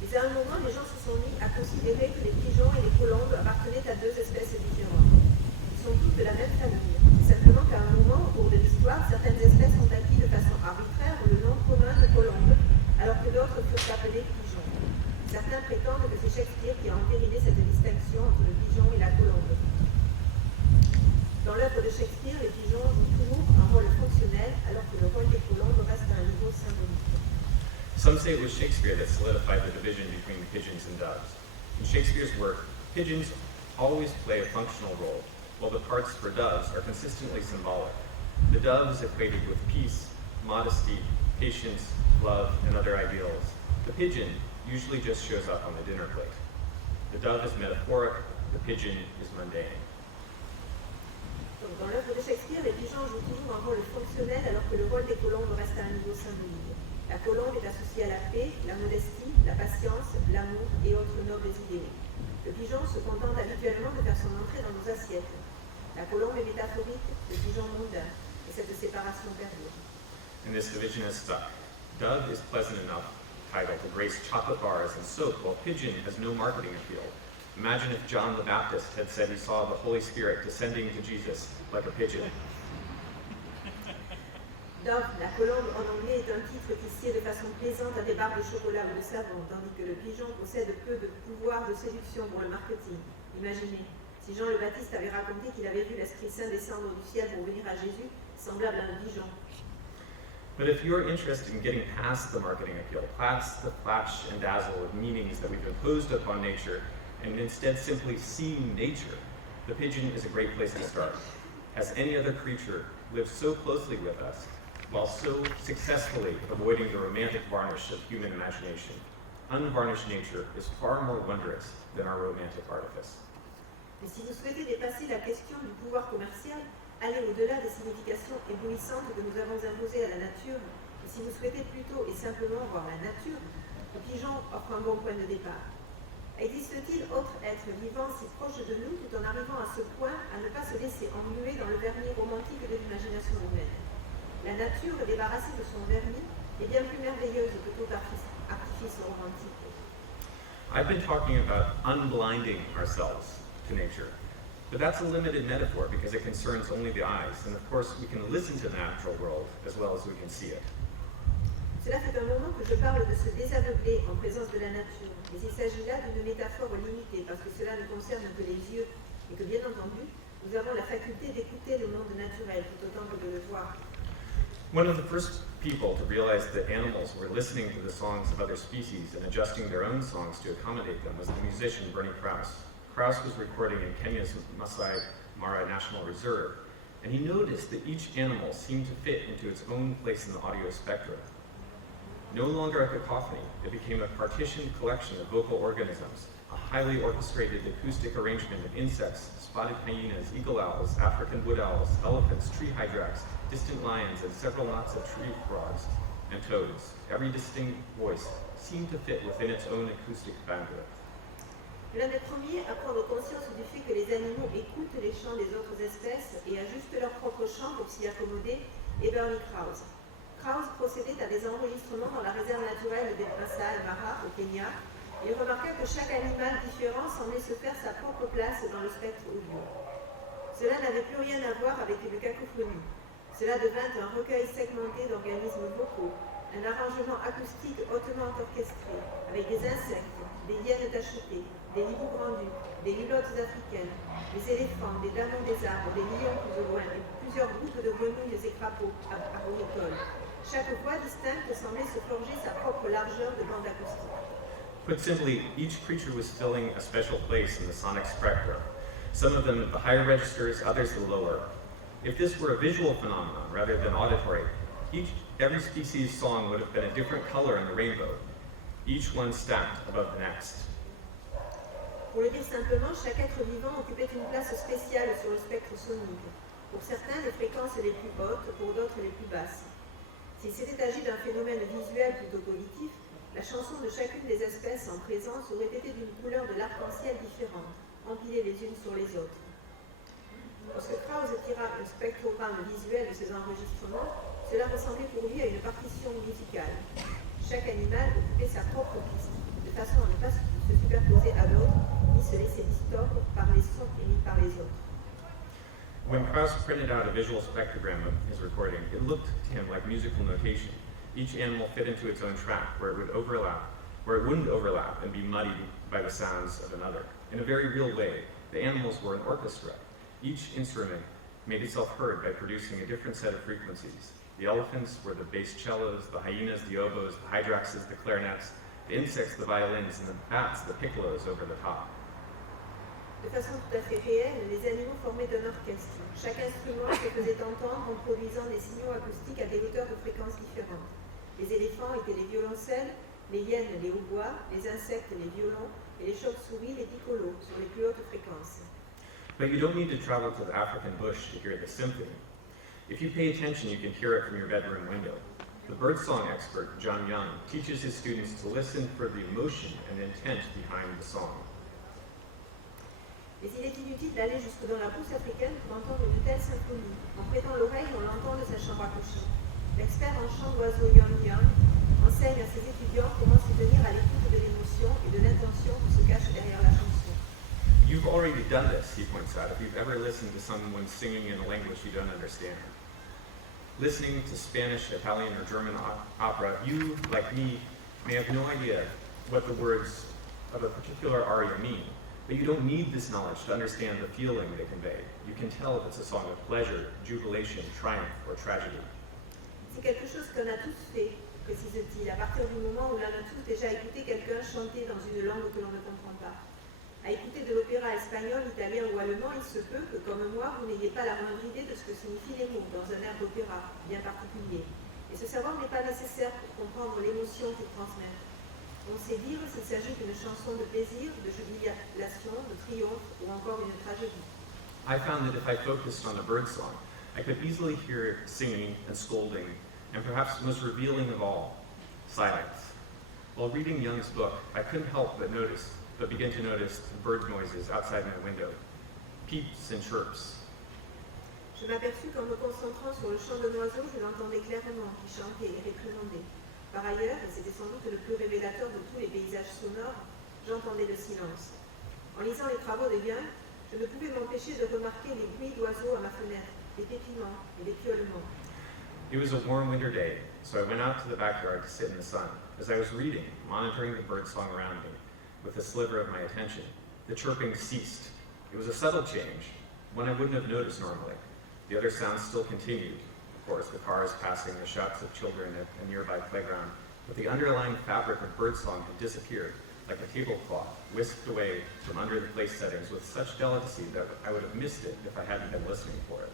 Mais à un moment, les gens se sont mis à considérer que les pigeons et les colombes appartenaient à deux espèces différentes. Ils sont toutes de la même famille. C'est simplement qu'à un moment, au cours de l'histoire, certaines espèces ont acquis de façon arbitraire le nom commun de colombe, alors que d'autres furent appelées pigeons. Certains prétendent que c'est Shakespeare qui a entériné cette distinction entre le pigeon et la colombe. Dans l'œuvre de Shakespeare, les pigeons jouent toujours un rôle fonctionnel, alors que le rôle des colombes reste à un niveau symbolique. Some say it was Shakespeare that solidified the division between pigeons and doves. In Shakespeare's work, pigeons always play a functional role, while the parts for doves are consistently symbolic. The dove is equated with peace, modesty, patience, love, and other ideals. The pigeon usually just shows up on the dinner plate. The dove is metaphoric, the pigeon is mundane. Donc, dans l'œuvre de Shakespeare, les pigeons jouent toujours un rôle fonctionnel, alors que le rôle des colombes reste à un niveau symbolique. La colombe est associée à la paix, la modestie, la patience, l'amour et autres nobles idéaux. Le pigeon se contente habituellement de faire son entrée dans nos assiettes. La colombe est métaphorique, le pigeon mondain, et cette séparation perdure. And this division is stuck. Dove is pleasant enough title to grace chocolate bars and soap, while pigeon has no marketing appeal. Imagine if John the Baptist had said he saw the Holy Spirit descending to Jesus like a pigeon. Dove, la colombe en anglais, est un titre qui sied de façon plaisante à des barres de chocolat ou de savon, tandis que le pigeon possède peu de pouvoir de séduction pour le marketing. Imaginez, si Jean le Baptiste avait raconté qu'il avait vu l'Esprit Saint descendre du ciel pour venir à Jésus, semblable à un pigeon. But if you're interested in getting past the marketing appeal, past the flash and dazzle of meanings that we've imposed upon nature, and instead simply seeing nature, the pigeon is a great place to start. As any other creature lives so closely with us, while so successfully avoiding the romantic varnish of human imagination. Unvarnished nature is far more wondrous than our romantic artifice. Mais si vous souhaitez dépasser la question du pouvoir commercial, allez au-delà des significations éblouissantes que nous avons imposées à la nature, et si vous souhaitez plutôt et simplement voir la nature, le pigeon offre un bon point de départ. Existe-t-il autre être vivant si proche de nous tout en arrivant à ce point à ne pas se laisser engluer dans le vernis romantique de l'imagination humaine? La nature, débarrassée de son vernis, est bien plus merveilleuse que tout artifice romantique. I've been talking about unblinding ourselves to nature, but that's a limited metaphor because it concerns only the eyes, and of course we can listen to the natural world as well as we can see it. Cela fait un moment que je parle de se désaveugler en présence de la nature, mais il s'agit là d'une métaphore limitée parce que cela ne concerne que les yeux et que bien entendu, nous avons la faculté d'écouter le monde naturel tout autant que de le voir. One of the first people to realize that animals were listening to the songs of other species and adjusting their own songs to accommodate them was the musician Bernie Krause. Krause was recording in Kenya's Masai Mara National Reserve, and he noticed that each animal seemed to fit into its own place in the audio spectrum. No longer a cacophony, it became a partitioned collection of vocal organisms, a highly orchestrated acoustic arrangement of insects, spotted hyenas, eagle owls, African wood owls, elephants, tree hyrax, distant lions, and several knots of tree frogs and toads. Every distinct voice seemed to fit within its own acoustic bandwidth. L'un des premiers à prendre conscience du fait que les animaux écoutent les chants des autres espèces et ajustent leur propre chant pour s'y accommoder est Bernie Krause. Krause procédait à des enregistrements dans la réserve naturelle des Masai Mara au Kenya. Il remarqua que chaque animal différent semblait se faire sa propre place dans le spectre audio. Cela n'avait plus rien à voir avec une cacophonie. Cela devint un recueil segmenté d'organismes vocaux, un arrangement acoustique hautement orchestré, avec des insectes, des hyènes tachetées, des hiboux grandus, des lilotes africaines, des éléphants, des damons des arbres, des lions plus au loin, et plusieurs groupes de grenouilles et crapauds arboricoles. Chaque voix distincte semblait se forger sa propre largeur de bande acoustique. Put simply, each creature was filling a special place in the sonic spectrum. Some of them at the higher registers, others the lower. If this were a visual phenomenon rather than auditory, every species' song would have been a different color in the rainbow, each one stacked above the next. Pour le dire simplement, chaque être vivant occupait une place spéciale sur le spectre sonique. Pour certains, les fréquences les plus hautes, pour d'autres les plus basses. S'il s'était agi d'un phénomène visuel plutôt qu'auditif, la chanson de chacune des espèces en présence aurait été d'une couleur de l'arc-en-ciel différente, empilées les unes sur les autres. Lorsque Krause tira un spectrogramme visuel de ces enregistrements, cela ressemblait pour lui à une partition musicale. Chaque animal occupait sa propre piste, de façon à ne pas se superposer à l'autre, ni se laisser distordre par les sons émis par les autres. When Krause printed out a visual spectrogram of his recording, it looked to him like musical notation. Each animal fit into its own track, where it wouldn't overlap and be muddied by the sounds of another. In a very real way, the animals were an orchestra. Each instrument made itself heard by producing a different set of frequencies. The elephants were the bass cellos, the hyenas the oboes, the hydraxes the clarinets, the insects the violins, and the bats the piccolos over the top. De façon tout à fait réelle, les animaux formaient un orchestre. Chaque instrument se faisait entendre en produisant des signaux acoustiques à des hauteurs de fréquences différentes. Les éléphants étaient les violoncelles, les hyènes les hautbois, les insectes les violons et les chauves-souris les piccolos sur les plus hautes fréquences. But you don't need to travel to the African bush to hear the symphony. If you pay attention, you can hear it from your bedroom window. The birdsong expert, John Young, teaches his students to listen for the emotion and intent behind the song. Mais il est inutile d'aller jusque dans la brousse africaine pour entendre une telle symphonie. En prêtant l'oreille, on l'entend de sa chambre à coucher. L'expert en chant d'oiseaux Young Young enseigne à ses étudiants comment se tenir à l'écoute de l'émotion et de l'intention qui se cache derrière la chanson. You've already done this, he points out, if you've ever listened to someone singing in a language you don't understand. Listening to Spanish, Italian, or German opera, you, like me, may have no idea what the words of a particular aria mean, but you don't need this knowledge to understand the feeling they convey. You can tell if it's a song of pleasure, jubilation, triumph, or tragedy. C'est quelque chose qu'on a tous fait, précise-t-il, à partir du moment où l'on a tous déjà écouté quelqu'un chanter dans une langue que l'on ne comprend pas. À écouter de l'opéra espagnol, italien ou allemand, il se peut que, comme moi, vous n'ayez pas la moindre idée de ce que signifient les mots dans un air d'opéra bien particulier. Et ce savoir n'est pas nécessaire pour comprendre l'émotion qu'ils transmettent. On sait dire s'il s'agit d'une chanson de plaisir, de jubilation, de triomphe ou encore une tragédie. I found that if I focused on the birdsong, I could easily hear singing and scolding, and perhaps most revealing of all, silence. While reading Young's book, I couldn't help but begin to notice the bird noises outside my window, peeps and chirps. Je m'aperçus qu'en me concentrant sur le chant d'un oiseau, je l'entendais clairement, qui chantait et réprimandait. Par ailleurs, et c'était sans doute le plus révélateur de tous les paysages sonores, j'entendais le silence. En lisant les travaux de Young, je ne pouvais m'empêcher de remarquer les bruits d'oiseaux à ma fenêtre, des pépiments et des piaulements. It was a warm winter day, so I went out to the backyard to sit in the sun. As I was reading, monitoring the birdsong around me, with a sliver of my attention, the chirping ceased. It was a subtle change, one I wouldn't have noticed normally. The other sounds still continued. Of course, the cars passing, the shouts of children at a nearby playground, but the underlying fabric of birdsong had disappeared, like a tablecloth, whisked away from under the place settings with such delicacy that I would have missed it if I hadn't been listening for it.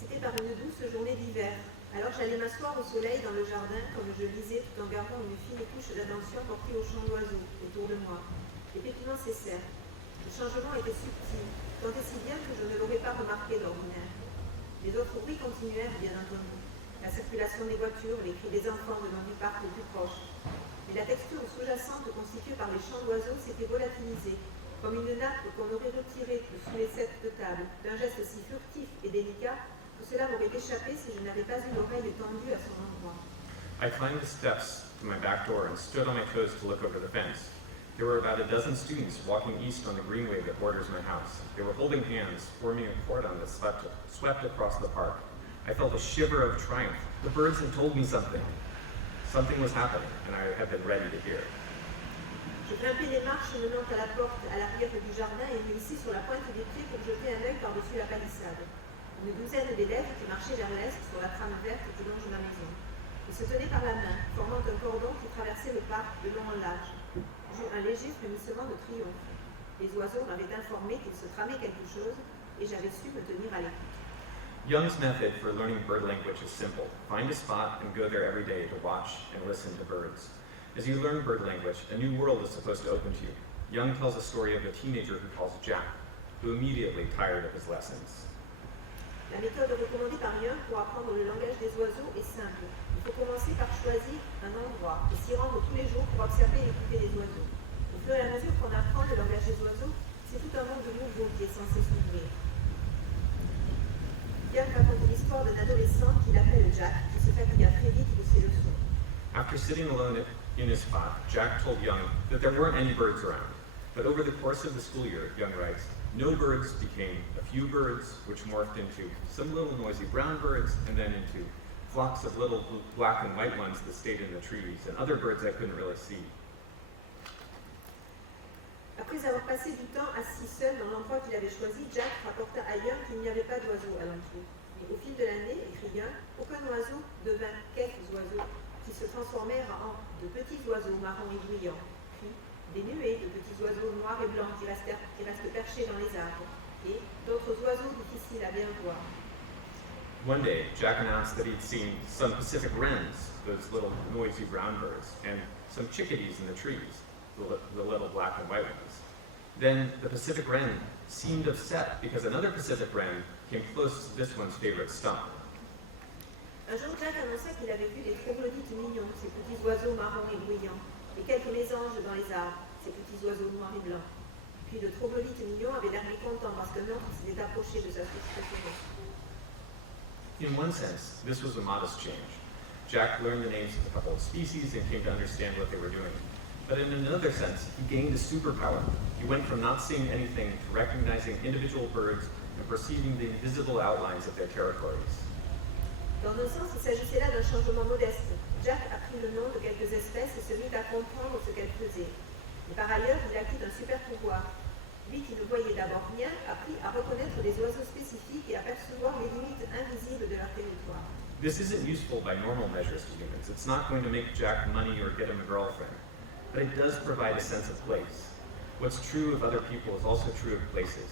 C'était par une douce journée d'hiver. Alors j'allais m'asseoir au soleil dans le jardin comme je lisais tout en gardant une fine couche d'attention portée au chant d'oiseaux autour de moi. Les pépiments cessèrent. Le changement était subtil, tant et si bien que je ne l'aurais pas remarqué d'ordinaire. Les autres bruits continuèrent, bien entendu. La circulation des voitures, les cris des enfants venant du parc le plus proche. Mais la texture sous-jacente constituée par les chants d'oiseaux s'était volatilisée, comme une nappe qu'on aurait retirée de sous les settes de table, d'un geste si furtif et délicat que cela m'aurait échappé si je n'avais pas eu l'oreille tendue à son endroit. I climbed the steps to my back door and stood on my toes to look over the fence. There were about a dozen students walking east on the greenway that borders my house. They were holding hands, forming a cordon that swept across the park. I felt a shiver of triumph. The birds had told me something. Something was happening, and I had been ready to hear. Je grimpais les marches menant à la porte à l'arrière du jardin et me hissai sur la pointe des pieds pour jeter un œil par-dessus la palissade. Une douzaine d'élèves qui marchaient vers l'est sur la trame verte qui longe ma maison. Ils se tenaient par la main, formant un cordon qui traversait le parc de long en large. J'eus un léger frémissement de triomphe. Les oiseaux m'avaient informé qu'il se tramait quelque chose et j'avais su me tenir à l'écoute. Young's method for learning bird language is simple. Find a spot and go there every day to watch and listen to birds. As you learn bird language, a new world is supposed to open to you. Young tells a story of a teenager who calls Jack, who immediately tired of his lessons. La méthode recommandée par Young pour apprendre le langage des oiseaux est simple. Il faut commencer par choisir un endroit et s'y rendre tous les jours pour observer et écouter les oiseaux. Au fur et à mesure qu'on apprend le langage des oiseaux, c'est tout un monde nouveau qui est censé s'ouvrir. Young raconte l'histoire d'un adolescent qu'il appelle Jack, qui se fatiga très vite de ses leçons. After sitting alone in his spot, Jack told Young that there weren't any birds around. But over the course of the school year, Young writes, no birds became a few birds, which morphed into some little noisy brown birds, and then into flocks of little black and white ones that stayed in the trees, and other birds I couldn't really see. Après avoir passé du temps assis seul dans l'endroit qu'il avait choisi, Jack rapporta à Young qu'il n'y avait pas d'oiseaux alentour. Mais au fil de l'année, écrit Young, aucun oiseau devint quelques oiseaux qui se transformèrent en de petits oiseaux marrons et bruyants, puis des nuées de petits oiseaux noirs et blancs qui restent perchés dans les arbres, et d'autres oiseaux difficiles à bien voir. One day, Jack announced that he'd seen some Pacific wrens, those little noisy brown birds, and some chickadees in the trees, the little black and white ones. Then the Pacific wren seemed upset because another Pacific wren came close to this one's favorite stump. Un jour, Jack annonça qu'il avait vu des troglodytes mignons, ces petits oiseaux marrons et bruyants, et quelques mésanges dans les arbres, ces petits oiseaux noirs et blancs. Puis le troglodyte mignon avait l'air mécontent parce qu'un autre s'était approché de sa source préférée. In one sense, this was a modest change. Jack learned the names of a couple of species and came to understand what they were doing. But in another sense, he gained a superpower. He went from not seeing anything to recognizing individual birds and perceiving the invisible outlines of their territories. Dans un sens, il s'agissait là d'un changement modeste. Jack apprit le nom de quelques espèces et se mit à comprendre ce qu'elles faisaient. Mais par ailleurs, il acquit un super pouvoir. Lui qui ne voyait d'abord rien, apprit à reconnaître les oiseaux spécifiques et à percevoir les limites invisibles de leur territoire. This isn't useful by normal measures to humans. It's not going to make Jack money or get him a girlfriend. But it does provide a sense of place. What's true of other people is also true of places.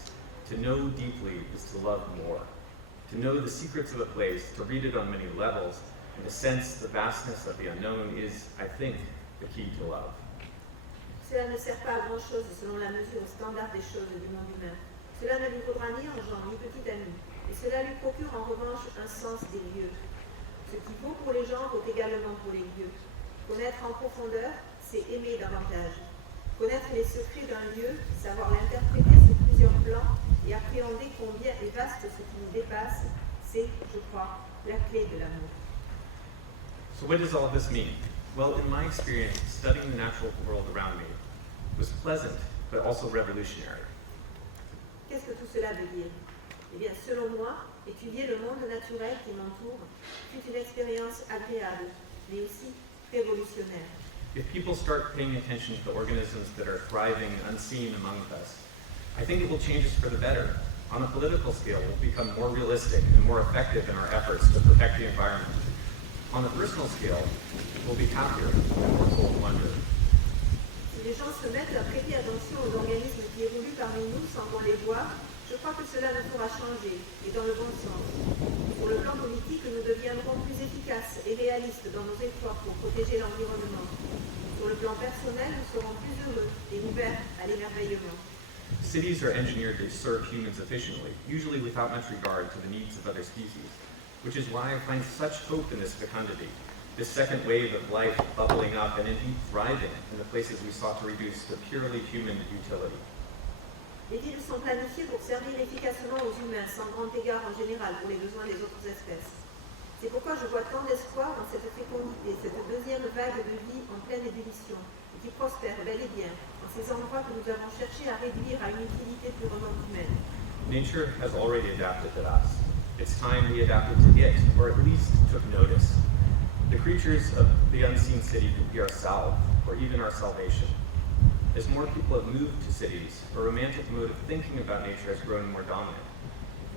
To know deeply is to love more. To know the secrets of a place, to read it on many levels, and to sense the vastness of the unknown is, I think, the key to love. Cela ne sert pas à grand-chose selon la mesure standard des choses du monde humain. Cela ne lui vaudra ni argent ni petit ami, et cela lui procure en revanche un sens des lieux. Ce qui vaut pour les gens vaut également pour les lieux. Connaître en profondeur, c'est aimer davantage. Connaître les secrets d'un lieu, savoir l'interpréter sur plusieurs plans et appréhender combien est vaste ce qui nous dépasse, c'est, je crois, la clé de l'amour. So what does all of this mean? Well, in my experience, studying the natural world around me was pleasant, but also revolutionary. Qu'est-ce que tout cela veut dire? Eh bien, selon moi, étudier le monde naturel qui m'entoure fut une expérience agréable, mais aussi révolutionnaire. If people start paying attention to the organisms that are thriving unseen among us, I think it will change us for the better. On a political scale, we'll become more realistic and more effective in our efforts to protect the environment. On a personal scale, we'll be happier and more full of wonder. Si les gens se mettent à prêter attention aux organismes qui évoluent parmi nous sans qu'on les voie, je crois que cela nous fera changer, et dans le bon sens. Sur le plan politique, nous deviendrons plus efficaces et réalistes dans nos efforts pour protéger l'environnement. Sur le plan personnel, nous serons plus heureux et ouverts à l'émerveillement. Cities are engineered to serve humans efficiently, usually without much regard to the needs of other species, which is why I find such hope in this fecundity, this second wave of life bubbling up and indeed thriving in the places we sought to reduce to purely human utility. Les villes sont planifiées pour servir efficacement aux humains, sans grand égard en général pour les besoins des autres espèces. C'est pourquoi je vois tant d'espoir dans cette fécondité, cette deuxième vague de vie en pleine ébullition, et qui prospère bel et bien dans ces endroits que nous avons cherché à réduire à une utilité purement humaine. Nature has already adapted to us. It's time we adapted to it, or at least took notice. The creatures of the unseen city could be our salve, or even our salvation. As more people have moved to cities, a romantic mode of thinking about nature has grown more dominant.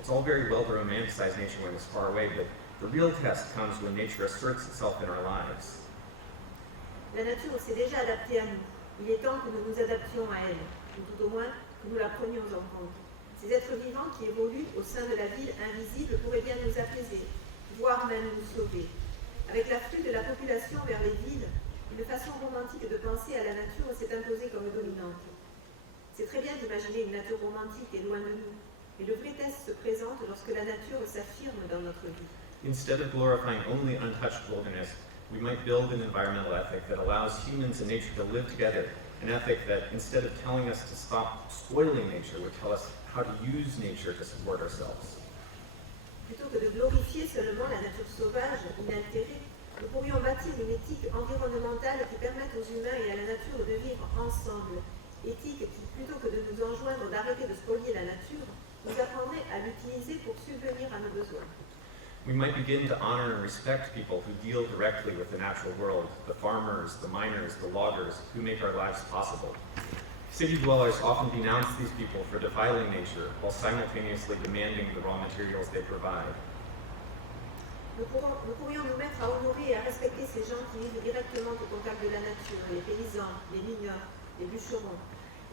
It's all very well to romanticize nature when it's far away, but the real test comes when nature asserts itself in our lives. La nature s'est déjà adaptée à nous. Il est temps que nous nous adaptions à elle, ou tout au moins que nous la prenions en compte. Ces êtres vivants qui évoluent au sein de la ville invisible pourraient bien nous apaiser, voire même nous sauver. Avec l'afflux de la population vers les villes, une façon romantique de penser à la nature s'est imposée comme dominante. C'est très bien d'imaginer une nature romantique et loin de nous, Et le vrai test se présente lorsque la nature s'affirme dans notre vie. Instead of glorifying only untouched wilderness, we might build an environmental ethic that allows humans and nature to live together, an ethic that, instead of telling us to stop spoiling nature, would tell us how to use nature to support ourselves. Plutôt que de glorifier seulement la nature sauvage, inaltérée, nous pourrions bâtir une éthique environnementale qui permette aux humains et à la nature de vivre ensemble. Éthique qui, plutôt que de nous enjoindre d'arrêter de spolier la nature, nous apprendrait à l'utiliser pour subvenir à nos besoins. We might begin to honor and respect people who deal directly with the natural world, the farmers, the miners, the loggers, who make our lives possible. City dwellers often denounce these people for defiling nature while simultaneously demanding the raw materials they provide. Nous pourrions nous mettre à honorer et à respecter ces gens qui vivent directement au contact de la nature, les paysans, les mineurs, les bûcherons,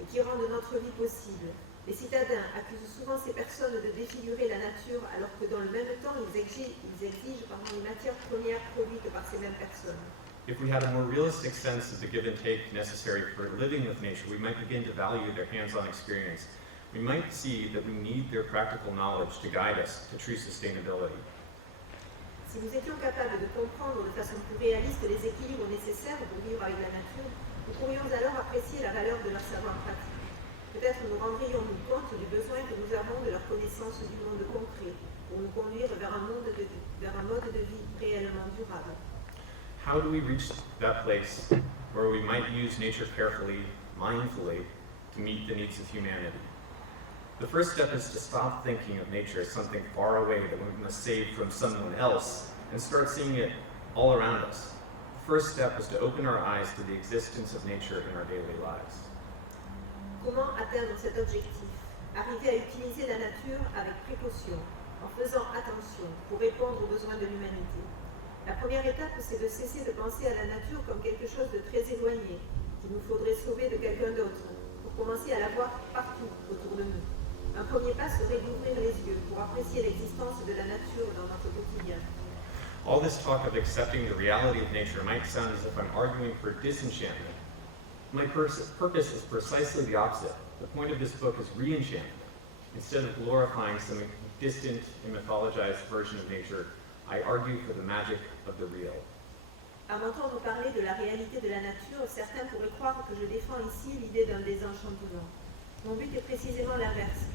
et qui rendent notre vie possible. Les citadins accusent souvent ces personnes de défigurer la nature alors que dans le même temps, ils exigent les matières premières produites par ces mêmes personnes. If we had a more realistic sense of the give and take necessary for living with nature, we might begin to value their hands-on experience. We might see that we need their practical knowledge to guide us to true sustainability. Si nous étions capables de comprendre de façon plus réaliste les équilibres nécessaires pour vivre avec la nature, nous pourrions alors apprécier la valeur de leur savoir pratique. Peut-être nous rendrions-nous compte du besoin que nous avons de leur connaissance du monde concret pour nous conduire vers un mode de vie réellement durable. How do we reach that place where we might use nature carefully, mindfully, to meet the needs of humanity? The first step is to stop thinking of nature as something far away that we must save from someone else and start seeing it all around us. The first step is to open our eyes to the existence of nature in our daily lives. Comment atteindre cet objectif? Arriver à utiliser la nature avec précaution, en faisant attention pour répondre aux besoins de l'humanité. La première étape, c'est de cesser de penser à la nature comme quelque chose de très éloigné, qu'il nous faudrait sauver de quelqu'un d'autre, pour commencer à la voir partout autour de nous. Un premier pas serait d'ouvrir les yeux pour apprécier l'existence de la nature dans notre quotidien. All this talk of accepting the reality of nature might sound as if I'm arguing for disenchantment. My purpose is precisely the opposite. The point of this book is re-enchantment. Instead of glorifying some distant and mythologized version of nature, I argue for the magic of the real. À m'entendre parler de la réalité de la nature, certains pourraient croire que je défends ici l'idée d'un désenchantement. Mon but est précisément l'inverse.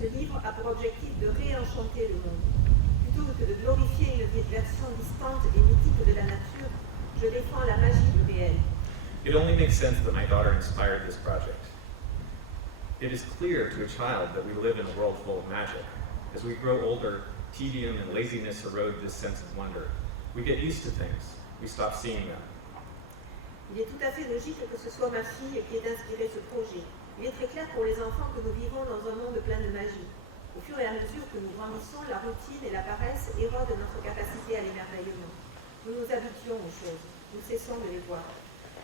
Ce livre a pour objectif de réenchanter le monde. Plutôt que de glorifier une version distante et mythique de la nature, je défends la magie du réel. It only makes sense that my daughter inspired this project. It is clear to a child that we live in a world full of magic. As we grow older, tedium and laziness erode this sense of wonder. We get used to things. We stop seeing them. Il est tout à fait logique que ce soit ma fille qui ait inspiré ce projet. Il est très clair pour les enfants que nous vivons dans un monde plein de magie. Au fur et à mesure que nous grandissons, la routine et la paresse érodent notre capacité à l'émerveillement. Nous nous habituons aux choses. Nous cessons de les voir.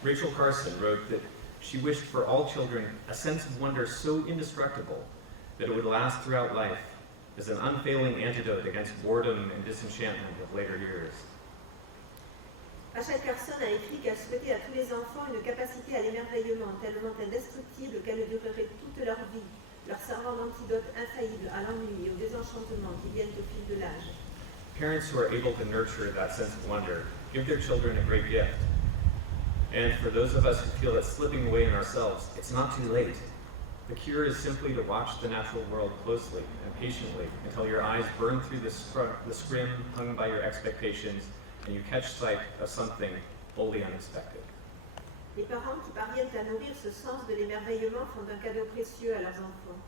Rachel Carson wrote that she wished for all children a sense of wonder so indestructible that it would last throughout life as an unfailing antidote against boredom and disenchantment of later years. Rachel Carson a écrit qu'elle souhaitait à tous les enfants une capacité à l'émerveillement tellement indestructible qu'elle durerait toute leur vie, leur servant d'antidote infaillible à l'ennui et au désenchantement qui viennent au fil de l'âge. Parents who are able to nurture that sense of wonder give their children a great gift. And for those of us who feel it slipping away in ourselves, it's not too late. The cure is simply to watch the natural world closely and patiently until your eyes burn through the scrim hung by your expectations and you catch sight of something wholly unexpected. Les parents qui parviennent à nourrir ce sens de l'émerveillement font un cadeau précieux à leurs enfants.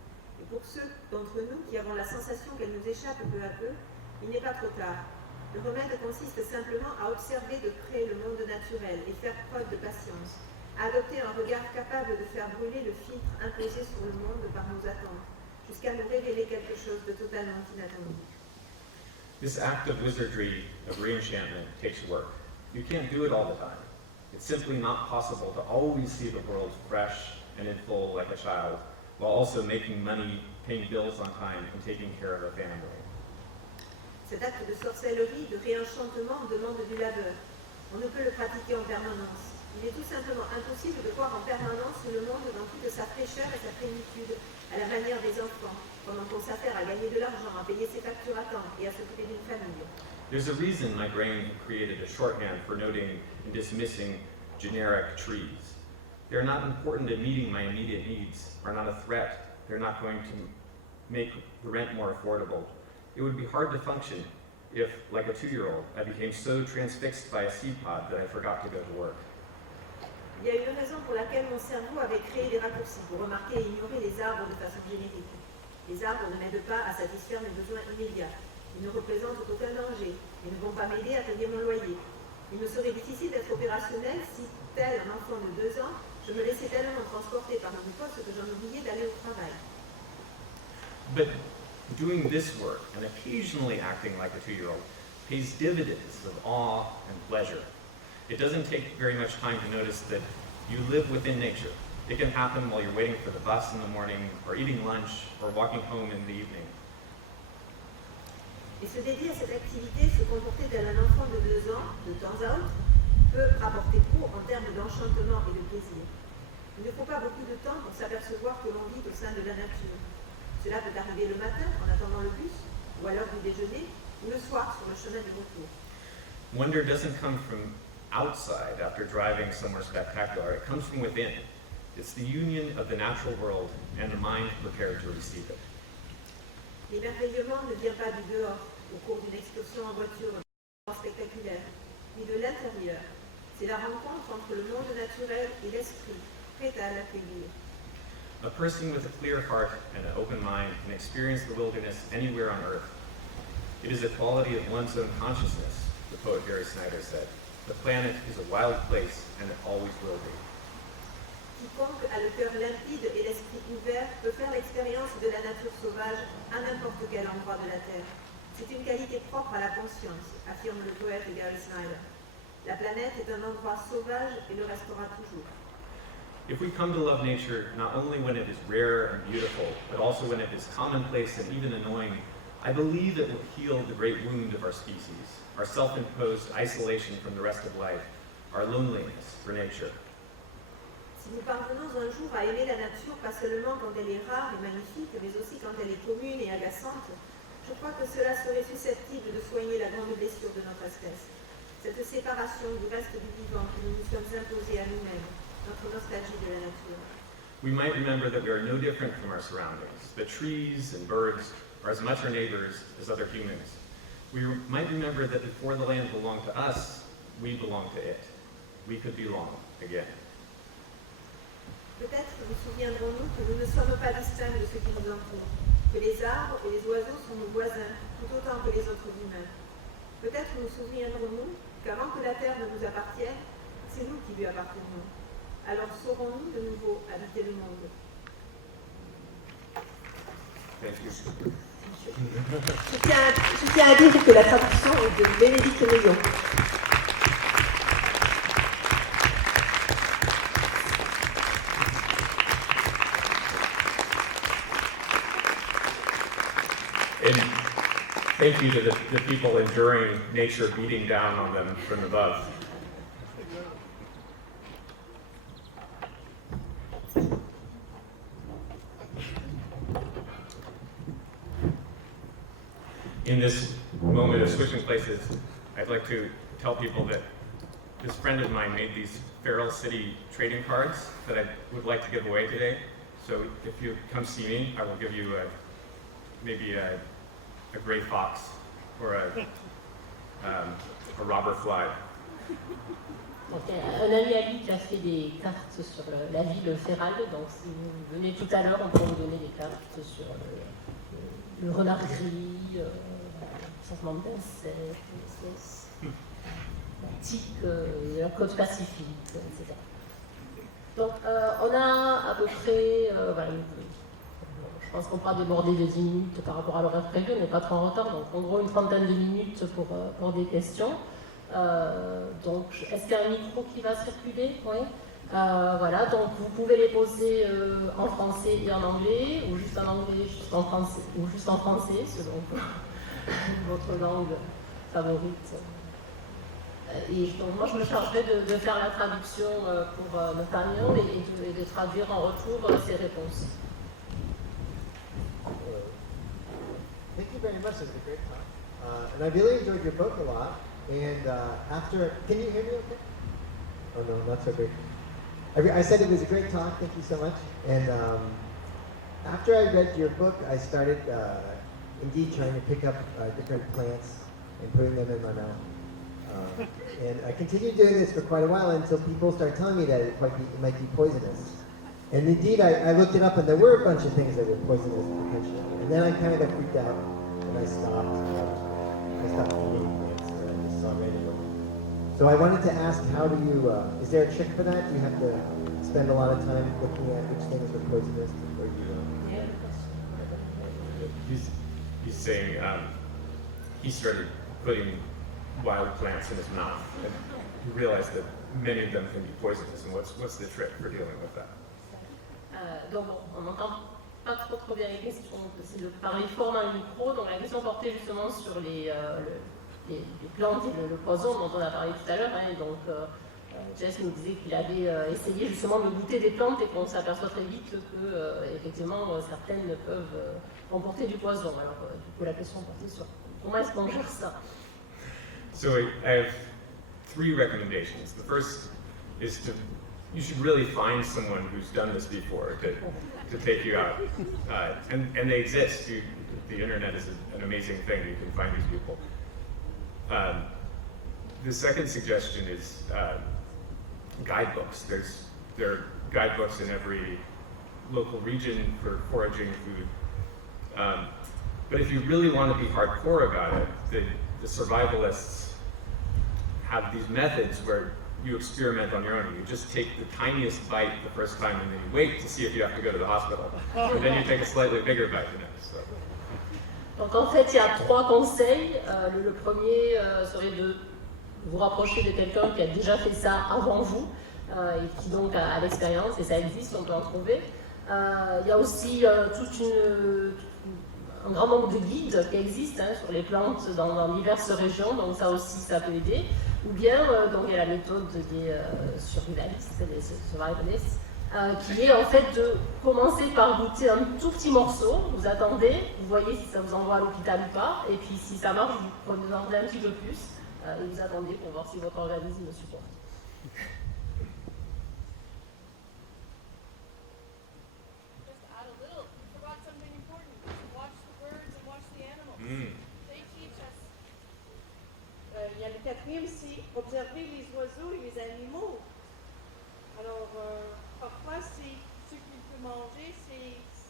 Et pour ceux d'entre nous qui avons la sensation qu'elle nous échappe peu à peu, il n'est pas trop tard. Le remède consiste simplement à observer de près le monde naturel et faire preuve de patience, à adopter un regard capable de faire brûler le filtre imposé sur le monde par nos attentes, jusqu'à nous révéler quelque chose de totalement inattendu. This act of wizardry, of re-enchantment, takes work. You can't do it all the time. It's simply not possible to always see the world fresh and in full like a child, while also making money, paying bills on time, and taking care of a family. Cet acte de sorcellerie, de réenchantement demande du labeur. On ne peut le pratiquer en permanence. Il est tout simplement impossible de voir en permanence le monde dans toute sa fraîcheur et sa plénitude, à la manière des enfants, pendant qu'on s'affaire à gagner de l'argent, à payer ses factures à temps et à s'occuper d'une famille. There's a reason my brain created a shorthand for noting and dismissing generic trees. They're not important in meeting my immediate needs, are not a threat. They're not going to make the rent more affordable. It would be hard to function if, like a 2-year-old, I became so transfixed by a seed pod that I forgot to go to work. Il y a une raison pour laquelle mon cerveau avait créé des raccourcis pour remarquer et ignorer les arbres de façon générique. Les arbres ne m'aident pas à satisfaire mes besoins immédiats. Ils ne représentent aucun danger. Ils ne vont pas m'aider à payer mon loyer. Il me serait difficile d'être opérationnel si, tel un enfant de 2 ans, je me laissais tellement transporter par mon poste que j'en oubliais d'aller au travail. But doing this work and occasionally acting like a 2-year-old pays dividends of awe and pleasure. It doesn't take very much time to notice that you live within nature. It can happen while you're waiting for the bus in the morning, or eating lunch, or walking home in the evening. Et se dédier à cette activité, se comporter tel un enfant de 2 ans, de temps à autre, peut rapporter court en termes d'enchantement et de plaisir. Il ne faut pas beaucoup de temps pour s'apercevoir que l'on vit au sein de la nature. Cela peut arriver le matin en attendant le bus, ou à l'heure du déjeuner, ou le soir sur le chemin du retour. Wonder doesn't come from outside after driving somewhere spectacular. It comes from within. It's the union of the natural world and the mind prepared to receive it. L'émerveillement ne vient pas du dehors, au cours d'une excursion en voiture spectaculaire, mais de l'intérieur. C'est la rencontre entre le monde naturel et l'esprit, prêt à l'accueillir. A person with a clear heart and an open mind can experience the wilderness anywhere on earth. It is a quality of one's own consciousness, the poet Gary Snyder said. The planet is a wild place, and it always will be. Quiconque a le cœur limpide et l'esprit ouvert peut faire l'expérience de la nature sauvage à n'importe quel endroit de la Terre. C'est une qualité propre à la conscience, affirme le poète Gary Snyder. La planète est un endroit sauvage et le restera toujours. If we come to love nature not only when it is rare and beautiful, but also when it is commonplace and even annoying, I believe it will heal the great wound of our species, our self-imposed isolation from the rest of life, our loneliness for nature. Si nous parvenons un jour à aimer la nature, pas seulement quand elle est rare et magnifique, mais aussi quand elle est commune et agaçante, je crois que cela serait susceptible de soigner la grande blessure de notre espèce. Cette séparation du reste du vivant que nous nous sommes imposés à nous-mêmes, notre nostalgie de la nature. We might remember that we are no different from our surroundings, that trees and birds are as much our neighbors as other humans. We might remember that before the land belonged to us, we belonged to it. We could belong again. Peut-être nous souviendrons-nous que nous ne sommes pas distincts de ce qui nous entoure, que les arbres et les oiseaux sont nos voisins, tout autant que les autres humains. Peut-être nous souviendrons-nous qu'avant que la terre ne nous appartienne, c'est nous qui lui appartenions. Alors saurons-nous de nouveau habiter le monde. Thank you. Je tiens à dire que la traduction est de Bénédicte Maillon. And thank you to the people enduring nature beating down on them from above. In this moment of switching places, I'd like to tell people that this friend of mine made these Feral City trading cards that I would like to give away today. So if you come see me, I will give you maybe a gray fox or a robber fly. Donc, un ami à lui qui a fait des cartes sur la ville Féral, donc si vous venez tout à l'heure, on peut vous donner des cartes sur le renard gris, le changement d'insectes, la tique, la côte pacifique, etc. Donc on a à peu près, voilà, je pense qu'on pourra déborder de 10 minutes par rapport à l'horaire prévu, on n'est pas trop en retard, donc en gros une trentaine de minutes pour des questions. Donc, est-ce qu'il y a un micro qui va circuler? Oui. Voilà, donc vous pouvez les poser en français et en anglais, ou juste en anglais, juste en français, ou juste en français, selon votre langue favorite. Et donc moi, je me chargerai de faire la traduction pour Nathaniel et de traduire en retour ces réponses. Thank you very much. It was a great talk. And I really enjoyed your book a lot. And can you hear me okay? Oh no, not so great. I said it was a great talk. Thank you so much. And after I read your book, I started indeed trying to pick up different plants and putting them in my mouth. And I continued doing this for quite a while until people started telling me that it might be poisonous. And indeed, I looked it up, and there were a bunch of things that were poisonous potentially. And then I kind of got freaked out, and I stopped eating plants, and I just saw red and white. So I wanted to ask, how do you? Is there a trick for that? Do you have to spend a lot of time looking at which things are poisonous before you? He's saying he started putting wild plants in his mouth, and he realized that many of them can be poisonous. And what's the trick for dealing with that? Donc on n'entend pas trop bien les questions, c'est de parler fort dans le micro. Donc la question portait justement sur les plantes et le poison dont on a parlé tout à l'heure. Hein, et donc Jess nous disait qu'il avait essayé justement de goûter des plantes et qu'on s'aperçoit très vite que effectivement certaines peuvent comporter du poison. Alors du coup la question portait sur comment est-ce qu'on gère ça. So I have 3 recommendations. The first is you should really find someone who's done this before to take you out. And they exist. The internet is an amazing thing. You can find these people. The second suggestion is guidebooks. There are guidebooks in every local region for foraging food. But if you really want to be hardcore about it, the survivalists have these methods where you experiment on your own. You just take the tiniest bite the first time, and then you wait to see if you have to go to the hospital. And then you take a slightly bigger bite the next. So. Donc en fait, il y a 3 conseils. Le premier serait de vous rapprocher de quelqu'un qui a déjà fait ça avant vous et qui donc a l'expérience, et ça existe, on peut en trouver. Il y a aussi un grand nombre de guides qui existent sur les plantes dans diverses régions, donc ça aussi ça peut aider. Ou bien, donc il y a la méthode des survivalistes, des survivalists, qui est en fait de commencer par goûter un tout petit morceau, vous attendez, vous voyez si ça vous envoie à l'hôpital ou pas, et puis si ça marche, vous en prenez un petit peu plus, et vous attendez pour voir si votre organisme le supporte. Just add a little. You forgot something important. Watch the birds and watch the animals. They teach us. Il y a le 4e, c'est observer les oiseaux et les animaux. Alors, parfois, c'est ce qu'il peut manger, ça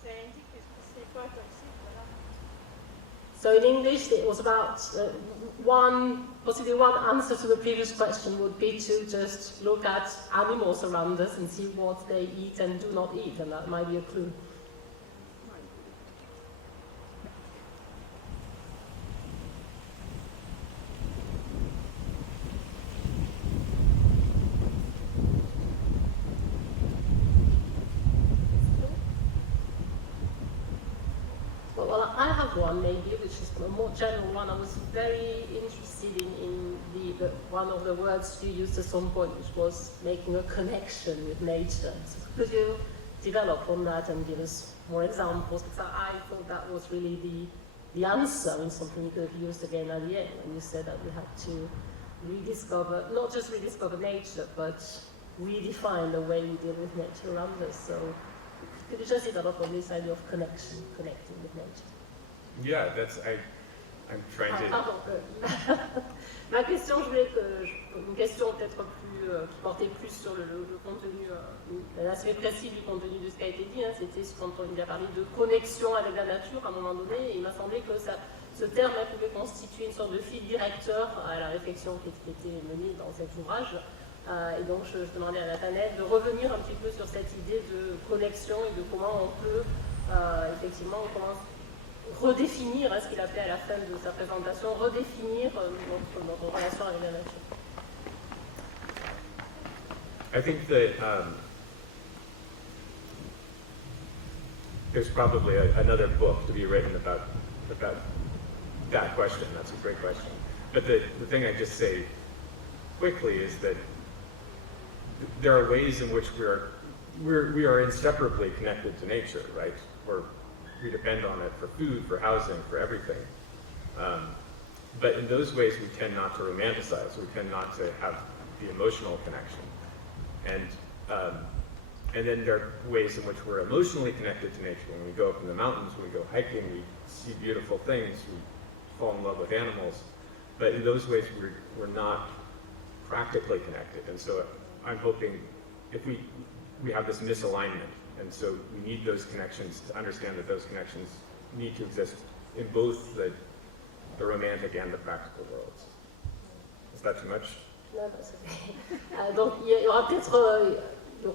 indique que c'est pas toxique. Voilà. So in English, it was about possibly one answer to the previous question would be to just look at animals around us and see what they eat and do not eat, and that might be a clue. Well, I have one maybe, which is a more general one. I was very interested in one of the words you used at some point, which was making a connection with nature. So could you develop on that and give us more examples? Because I thought that was really the answer, and something you could have used again at the end when you said that we had to rediscover, not just rediscover nature, but redefine the way we deal with nature around us. So could you just develop on this idea of connection, connecting with nature? Yeah, I'm trying to. Pardon. Ma question, une question peut-être plus, qui portait plus sur le contenu, l'aspect précis du contenu de ce qui a été dit, c'était quand on a parlé de connexion avec la nature à un moment donné, et il m'a semblé que ce terme pouvait constituer une sorte de fil directeur à la réflexion qui était menée dans cet ouvrage. Et donc je demandais à Nathanaël de revenir un petit peu sur cette idée de connexion et de comment on peut effectivement redéfinir ce qu'il appelait à la fin de sa présentation, redéfinir notre relation avec la nature. I think that there's probably another book to be written about that question. That's a great question. But the thing I just say quickly is that there are ways in which we are inseparably connected to nature, right? we depend on it for food, for housing, for everything. But in those ways, we tend not to romanticize. We tend not to have the emotional connection. And then there are ways in which we're emotionally connected to nature. When we go up in the mountains, when we go hiking, we see beautiful things, we fall in love with animals. But in those ways, we're not practically connected. And so I'm hoping if we have this misalignment, and so we need those connections to understand that those connections need to exist in both the romantic and the practical worlds. Is that too much? Non, donc il y aura peut-être, il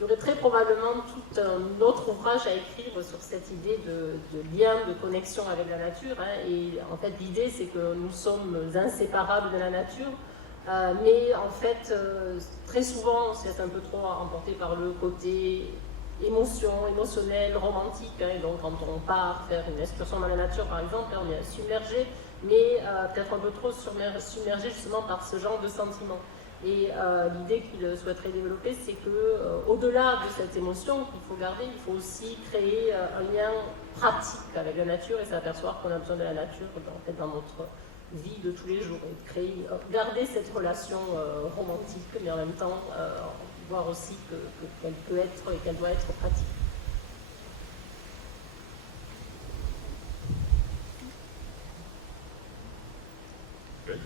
y aurait très probablement tout un autre ouvrage à écrire sur cette idée de lien, de connexion avec la nature. Et en fait, l'idée, c'est que nous sommes inséparables de la nature. Mais en fait, très souvent, on se laisse un peu trop emporter par le côté émotionnel, romantique. Et donc, quand on part faire une excursion dans la nature, par exemple, on est submergé, mais peut-être un peu trop submergé justement par ce genre de sentiments. Et l'idée qu'il souhaiterait développer, c'est que au-delà de cette émotion qu'il faut garder, il faut aussi créer un lien pratique avec la nature et s'apercevoir qu'on a besoin de la nature dans notre vie de tous les jours, et garder cette relation romantique, mais en même temps voir aussi qu'elle peut être et qu'elle doit être pratique. Good.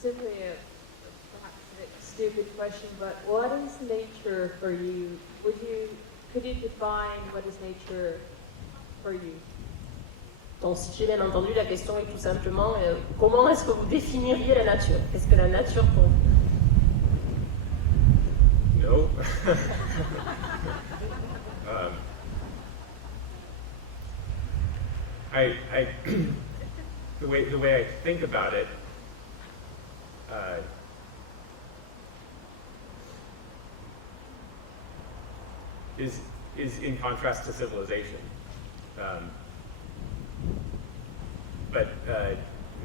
Simply perhaps a stupid question, but what is nature for you? Could you define what is nature for you? Donc, si j'ai bien entendu, la question est tout simplement comment est-ce que vous définiriez la nature? Qu'est-ce que la nature pour vous? No. The way I think about it, is in contrast to civilization. But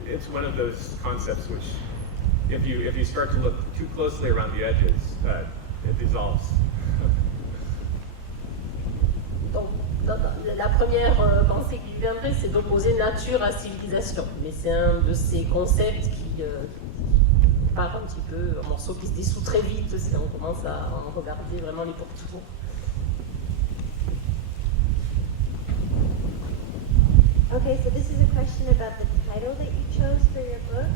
it's one of those concepts which, if you start to look too closely around the edges, it dissolves. Donc, la première pensée qui lui viendrait, c'est d'opposer nature à civilisation. Mais c'est un de ces concepts qui part un petit peu, un morceau qui se dissout très vite si on commence à en regarder vraiment les pourtours. Okay, so this is a question about the title that you chose for your book,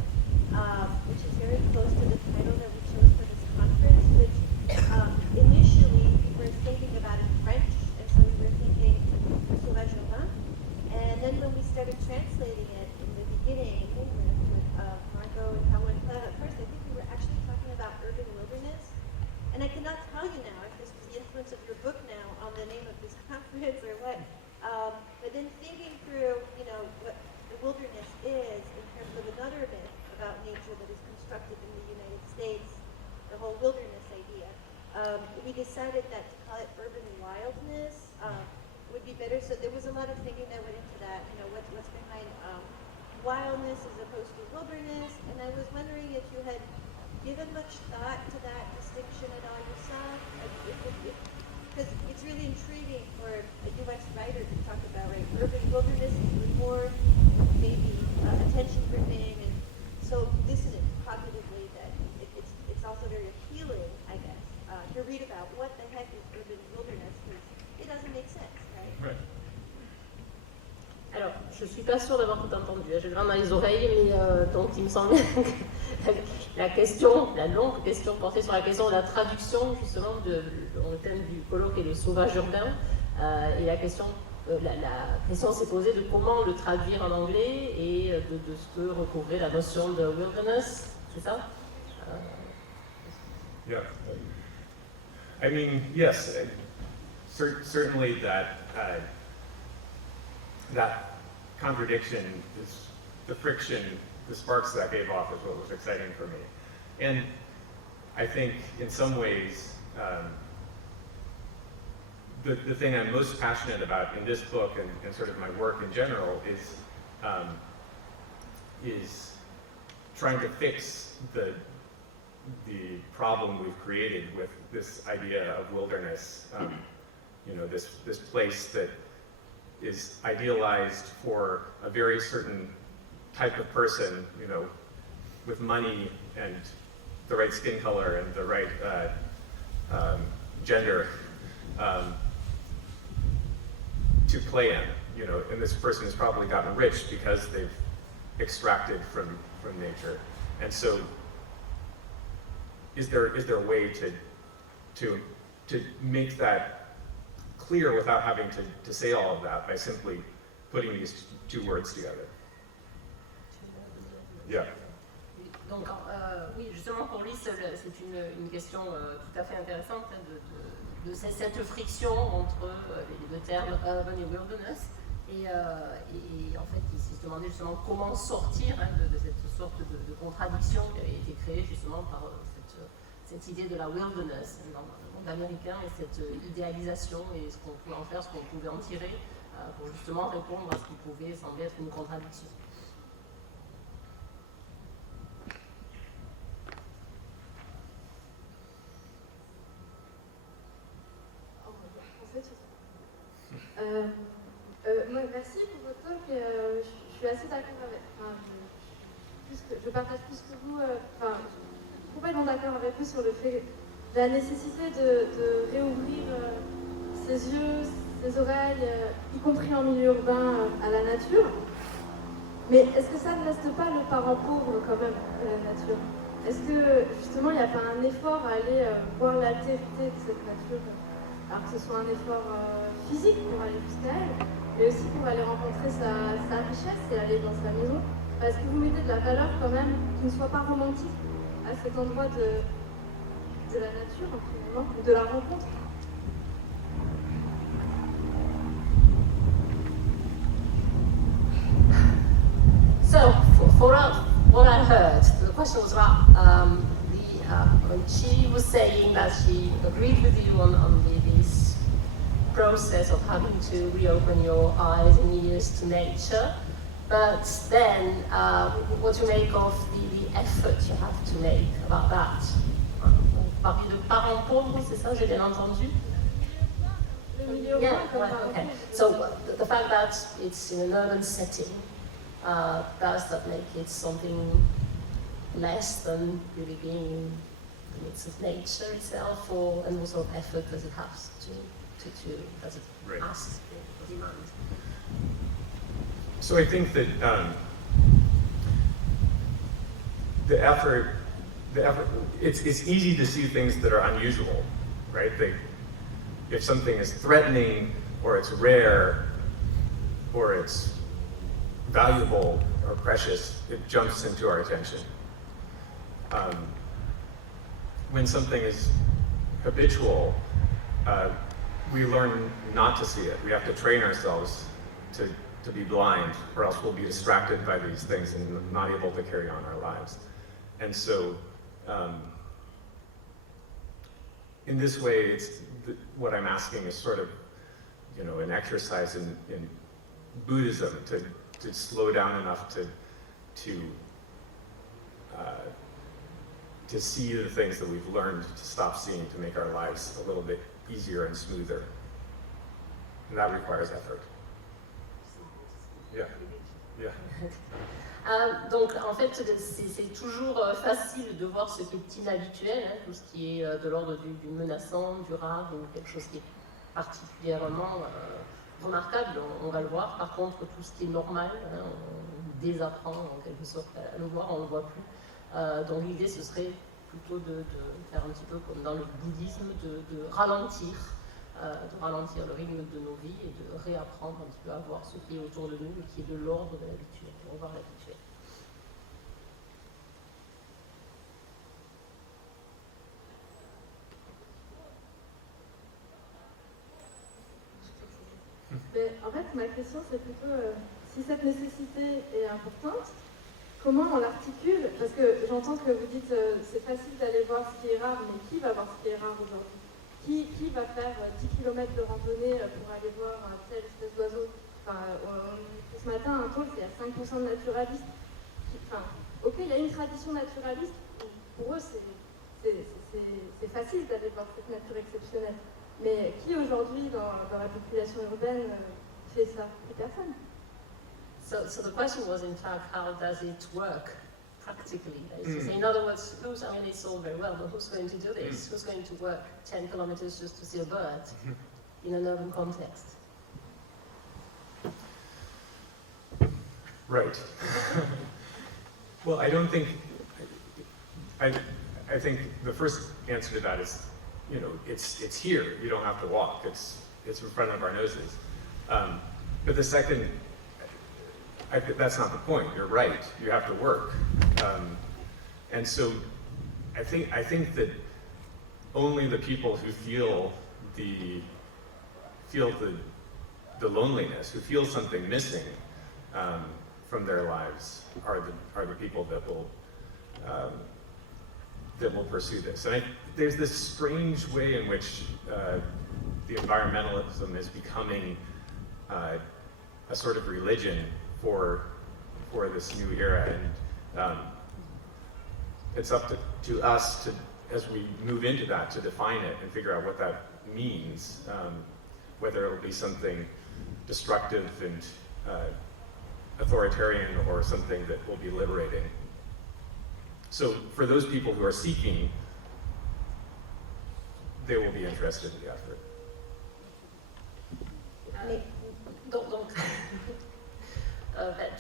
which is very close to the title that we chose for this conference, which initially we were thinking about in French, and so we were thinking Sauvage Urbain. And then when we started translating it in the beginning with Margot and Helen, at first I think we were actually talking about urban wilderness. And I cannot tell you now if this was the influence of your book now on the name of this conference or what. But then thinking through, what the wilderness is in terms of another myth about nature that is constructed in the United States, the whole wilderness idea, we decided that to call it urban wildness would be better. So there was a lot of thinking that went into that, what's behind wildness as opposed to wilderness. And I was wondering if you had given much thought to that distinction at all yourself. Because it's really intriguing for a U.S. writer to talk about, right? Urban wilderness is more maybe attention-gripping, and so this is it cognitively that it's also very appealing, I guess, to read about what the heck is urban wilderness, because it doesn't make sense, right? Right. Alors, je ne suis pas sûre d'avoir tout entendu, j'ai le grain dans les oreilles, mais donc il me semble que la longue question portait sur la question de la traduction, justement, dont le thème du colloque est le sauvage urbain, et la question s'est posée de comment le traduire en anglais et de ce que recouvrait la notion de wilderness, c'est ça? Yeah. I mean, yes, certainly that contradiction, the friction, the sparks that gave off is what was exciting for me. And I think in some ways, the thing I'm most passionate about in this book and sort of my work in general is trying to fix the problem we've created with this idea of wilderness. You know, this place that is idealized for a very certain type of person, you know, with money and the right skin color and the right gender to play in, you know, and this person has probably gotten rich because they've extracted from nature. And so is there a way to make that clear without having to say all of that by simply putting these two words together? Yeah. Donc, oui, justement, pour lui, c'est une question tout à fait intéressante hein, de cette friction entre les deux termes urban et wilderness. Et en fait, il s'est demandé justement comment sortir hein, de cette sorte de contradiction qui avait été créée justement par cette idée de la wilderness dans le monde américain et cette idéalisation et ce qu'on pouvait en faire, ce qu'on pouvait en tirer pour justement répondre à ce qui pouvait sembler être une contradiction. Merci pour votre talk. Je suis assez d'accord avec. Je partage plus que vous. Complètement d'accord avec vous sur le fait de la nécessité de réouvrir ses yeux, ses oreilles, y compris en milieu urbain, à la nature. Mais est-ce que ça ne reste pas le parent pauvre quand même de la nature? Est-ce que justement il n'y a pas un effort à aller voir l'altérité de cette nature? Alors que ce soit un effort physique pour aller jusqu'à elle, mais aussi pour aller rencontrer sa richesse et aller dans sa maison. Est-ce que vous mettez de la valeur quand même qui ne soit pas romantique à cet endroit de la nature, ou de la rencontre? So, for what I heard, the question was about when she was saying that she agreed with you on this process of having to reopen your eyes and ears to nature, but then what you make of the effort you have to make about that. Vous parlez de parents pauvres, c'est ça, j'ai bien entendu? Yeah, right, okay. So the fact that it's in an urban setting, does that make it something less than really being in the midst of nature itself, or and what sort of effort does it have to does it Right. ask or demand? So I think that the effort, it's easy to see things that are unusual, right? If something is threatening, or it's rare, or it's valuable or precious, it jumps into our attention. When something is habitual, we learn not to see it. We have to train ourselves to be blind, or else we'll be distracted by these things and not able to carry on our lives. And so, in this way, what I'm asking is sort of, you know, an exercise in Buddhism to slow down enough to see the things that we've learned to stop seeing, to make our lives a little bit easier and smoother. And that requires effort. Yeah. Yeah. Donc en fait c'est toujours facile de voir ce qui est inhabituel, hein, tout ce qui est de l'ordre du menaçant, du rare, ou quelque chose qui est particulièrement remarquable, on va le voir. Par contre tout ce qui est normal, hein, on désapprend en quelque sorte à le voir, on ne le voit plus. Donc l'idée ce serait plutôt de faire un petit peu comme dans le bouddhisme, de ralentir le rythme de nos vies et de réapprendre un petit peu à voir ce qui est autour de nous et qui est de l'ordre de l'habitude. On va voir l'habitude. Mais en fait, ma question c'est plutôt si cette nécessité est importante, comment on l'articule? Parce que j'entends que vous dites c'est facile d'aller voir ce qui est rare, mais qui va voir ce qui est rare aujourd'hui? Qui va faire 10 km de randonnée pour aller voir telle espèce d'oiseau? Ce matin, un talk, c'est à 5% de naturalistes. Ok, il y a une tradition naturaliste, pour eux, c'est facile d'aller voir cette nature exceptionnelle. Mais qui aujourd'hui dans la population urbaine fait ça? Plus personne. So the question was, in fact, how does it work practically? In other words, I mean, it's all very well, but who's going to do this? Who's going to work 10 kilometers just to see a bird in an urban context? Right. Well, I don't think, I think the first answer to that is, you know, it's here. You don't have to walk. It's in front of our noses. But the second, that's not the point. You're right. You have to work. And so I think that only the people who feel the loneliness, who feel something missing from their lives, are the people that will pursue this. And there's this strange way in which the environmentalism is becoming a sort of religion for this new era, and it's up to us to, as we move into that, to define it and figure out what that means, whether it'll be something destructive and authoritarian or something that will be liberating. So for those people who are seeking, they will be interested in the effort.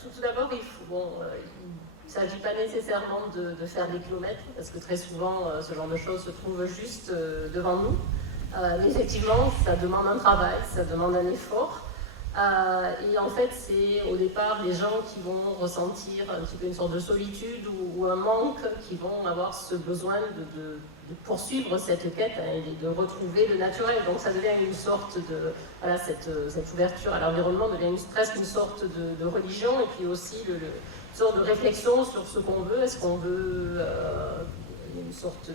Tout d'abord, il ne s'agit pas nécessairement de faire des kilomètres, parce que très souvent, ce genre de choses se trouve juste devant nous. Mais effectivement, ça demande un travail, ça demande un effort. Et en fait, c'est au départ les gens qui vont ressentir un petit peu une sorte de solitude ou un manque, qui vont avoir ce besoin de poursuivre cette quête et de retrouver le naturel. Donc ça devient une sorte de... Voilà, cette ouverture à l'environnement devient presque une sorte de religion, et puis aussi une sorte de réflexion sur ce qu'on veut. Est-ce qu'on veut une sorte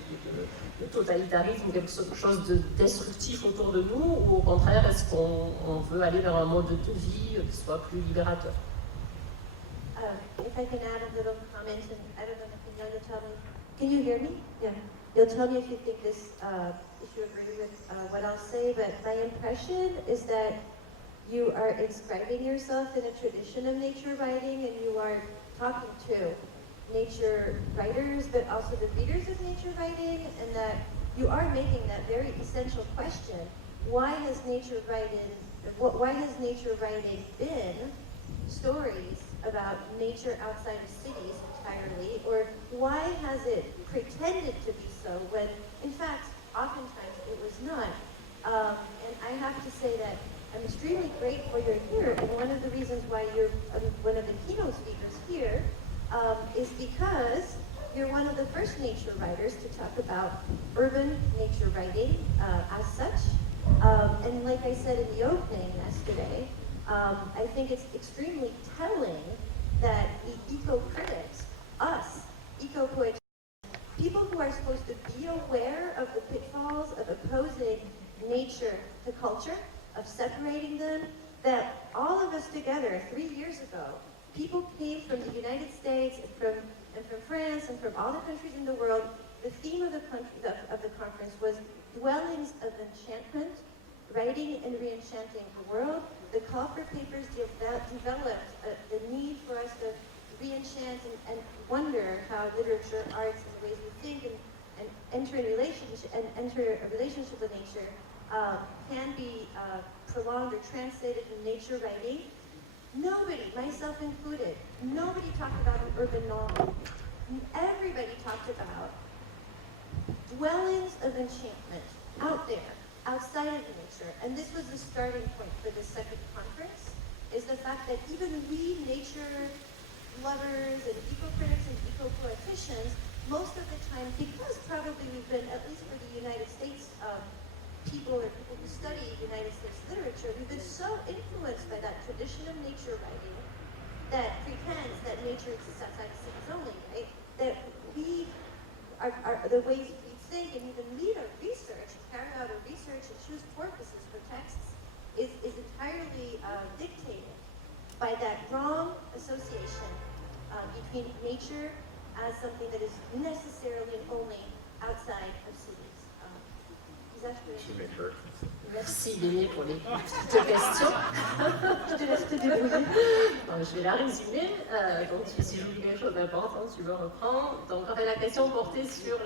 de totalitarisme, quelque chose de destructif autour de nous, ou au contraire, est-ce qu'on veut aller vers un mode de vie qui soit plus libérateur? If I can add a little comment, and I don't know if you'll tell me, can you hear me? Yeah. You'll tell me if you think this, if you agree with what I'll say, but my impression is that you are inscribing yourself in a tradition of nature writing, and you are talking to nature writers, but also the readers of nature writing, and that you are making that very essential question: why has nature writing been stories about nature outside of cities entirely, or why has it pretended to be so when, in fact, oftentimes it was not? And I have to say that I'm extremely grateful you're here, and one of the reasons why you're one of the keynote speakers here is because you're one of the first nature writers to talk about urban nature writing as such. And like I said in the opening yesterday, I think it's extremely telling that the eco-critics, us, eco-poets, people who are supposed to be aware of the pitfalls of opposing nature to culture, of separating them, that all of us together 3 years ago, people came from the United States and from France and from all the countries in the world. The theme of the conference was dwellings of enchantment, writing and re-enchanting the world. The call for papers developed the need for us to re-enchant and wonder how literature, arts, and the ways we think and enter a relationship with nature can be prolonged or translated in nature writing. Nobody, myself included, nobody talked about an urban novel. Everybody talked about dwellings of enchantment out there, outside of nature. And this was the starting point for the second conference, is the fact that even we nature lovers and eco-critics and eco-politicians, most of the time, because probably we've been, at least for the United States people or people who study United States literature, we've been so influenced by that tradition of nature writing that pretends that nature exists outside of cities only, right? That we are the ways we think and even lead our research, carry out our research and choose corpuses for texts is entirely dictated by that wrong association between nature as something that is necessarily and only outside should make her. Merci Déné pour les petites questions. Je te laisse te débrouiller. Je vais la résumer. Donc, si j'oublie quelque chose d'important, tu me reprends. Donc, en fait, la question portait sur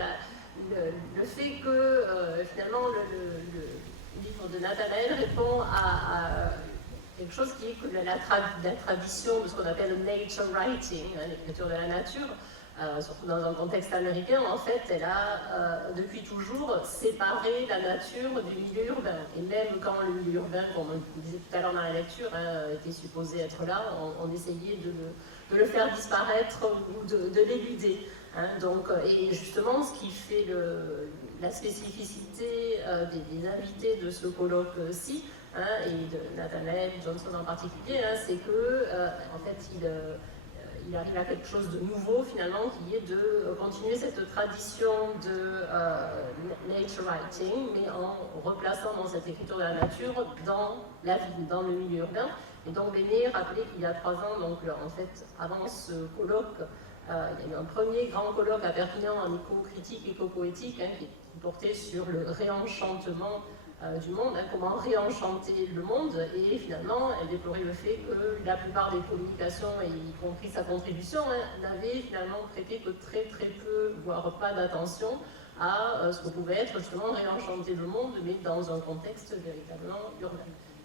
le fait que finalement le livre de Nathanaël répond à quelque chose qui est que la tradition de ce qu'on appelle le nature writing, l'écriture de la nature. Surtout dans un contexte américain, en fait, elle a depuis toujours séparé la nature du milieu urbain. Et même quand le milieu urbain, comme on disait tout à l'heure dans la lecture, était supposé être là, on essayait de le faire disparaître ou de l'éluder. Donc, et justement, ce qui fait la spécificité des invités de ce colloque-ci, et de Nathanaël Johnson en particulier, c'est que, en fait, il arrive à quelque chose de nouveau finalement, qui est de continuer cette tradition de nature writing, mais en replaçant dans cette écriture de la nature dans la ville, dans le milieu urbain. Et donc Béné rappelait qu'il y a 3 ans, donc en fait avant ce colloque, il y a eu un premier grand colloque à Perpignan en éco-critique, éco-poétique, qui portait sur le réenchantement du monde, comment réenchanter le monde, et finalement elle déplorait le fait que la plupart des communications, et y compris sa contribution, n'avaient finalement prêté que très très peu, voire pas d'attention à ce que pouvait être justement réenchanter le monde, mais dans un contexte véritablement urbain.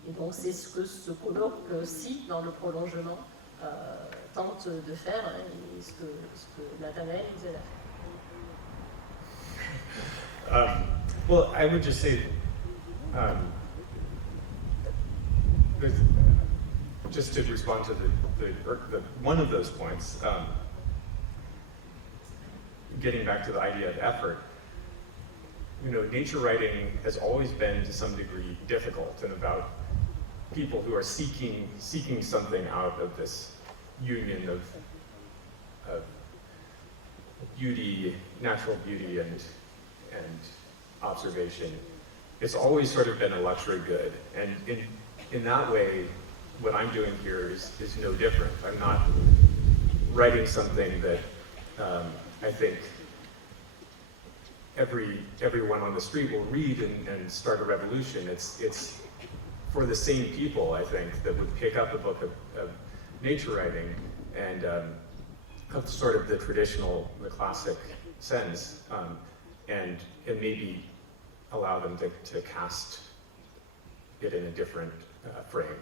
Et donc c'est ce que ce colloque-ci, dans le prolongement, tente de faire, et ce que Nathanaël nous aide à faire. Well, I would just say, Just to respond to the one of those points, getting back to the idea of effort, nature writing has always been to some degree difficult and about people who are seeking something out of this union of beauty, natural beauty and observation. It's always sort of been a luxury good, and in that way, what I'm doing here is no different. I'm not writing something that I think everyone on the street will read and start a revolution. It's for the same people, I think, that would pick up a book of nature writing and of sort of the traditional, the classic sense, and maybe allow them to cast it in a different frame.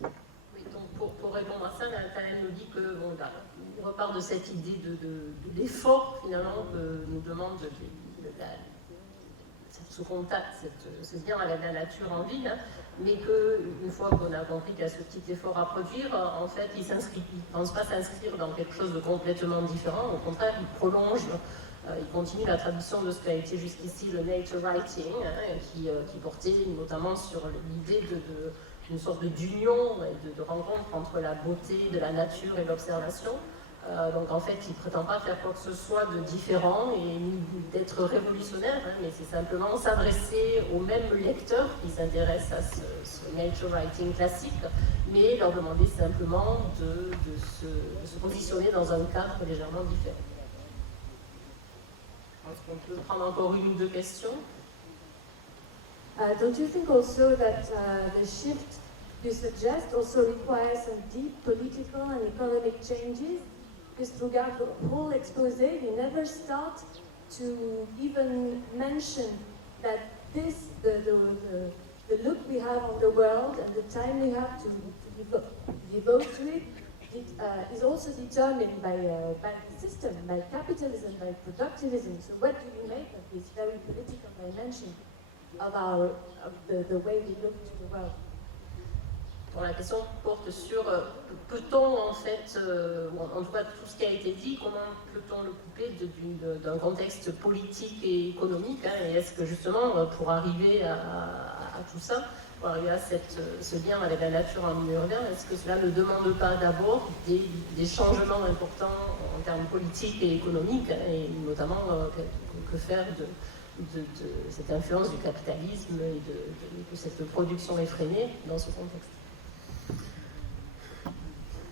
Oui, donc pour répondre à ça, Nathanaël nous dit que il repart de cette idée de l'effort finalement que nous demande ce contact, ce lien avec la nature en ville, mais qu'une fois qu'on a compris qu'il y a ce petit effort à produire, en fait, il ne pense pas s'inscrire dans quelque chose de complètement différent. Au contraire, il prolonge. Il continue la tradition de ce qu'a été jusqu'ici le nature writing, qui portait notamment sur l'idée d'une sorte d'union et de rencontre entre la beauté de la nature et l'observation. Donc en fait, il ne prétend pas faire quoi que ce soit de différent et d'être révolutionnaire, mais c'est simplement s'adresser aux mêmes lecteurs qui s'intéressent à ce nature writing classique, mais leur demander simplement de se positionner dans un cadre légèrement différent. Est-ce qu'on peut prendre encore une ou deux questions? Don't you think also that the shift you suggest also requires some deep political and economic changes? Because throughout the whole expose, you never start to even mention that the look we have on the world and the time we have to devote to it, is also determined by the system, by capitalism, by productivism. So what do you make of this very political dimension of the way we look to the world? Bon, la question porte sur peut-on en fait, en tout cas tout ce qui a été dit, comment peut-on le couper d'un contexte politique et économique, et est-ce que justement pour arriver à tout ça, pour arriver à ce lien avec la nature en milieu urbain, est-ce que cela ne demande pas d'abord des changements importants en termes politiques et économiques, et notamment que faire de cette influence du capitalisme et de cette production effrénée dans ce contexte?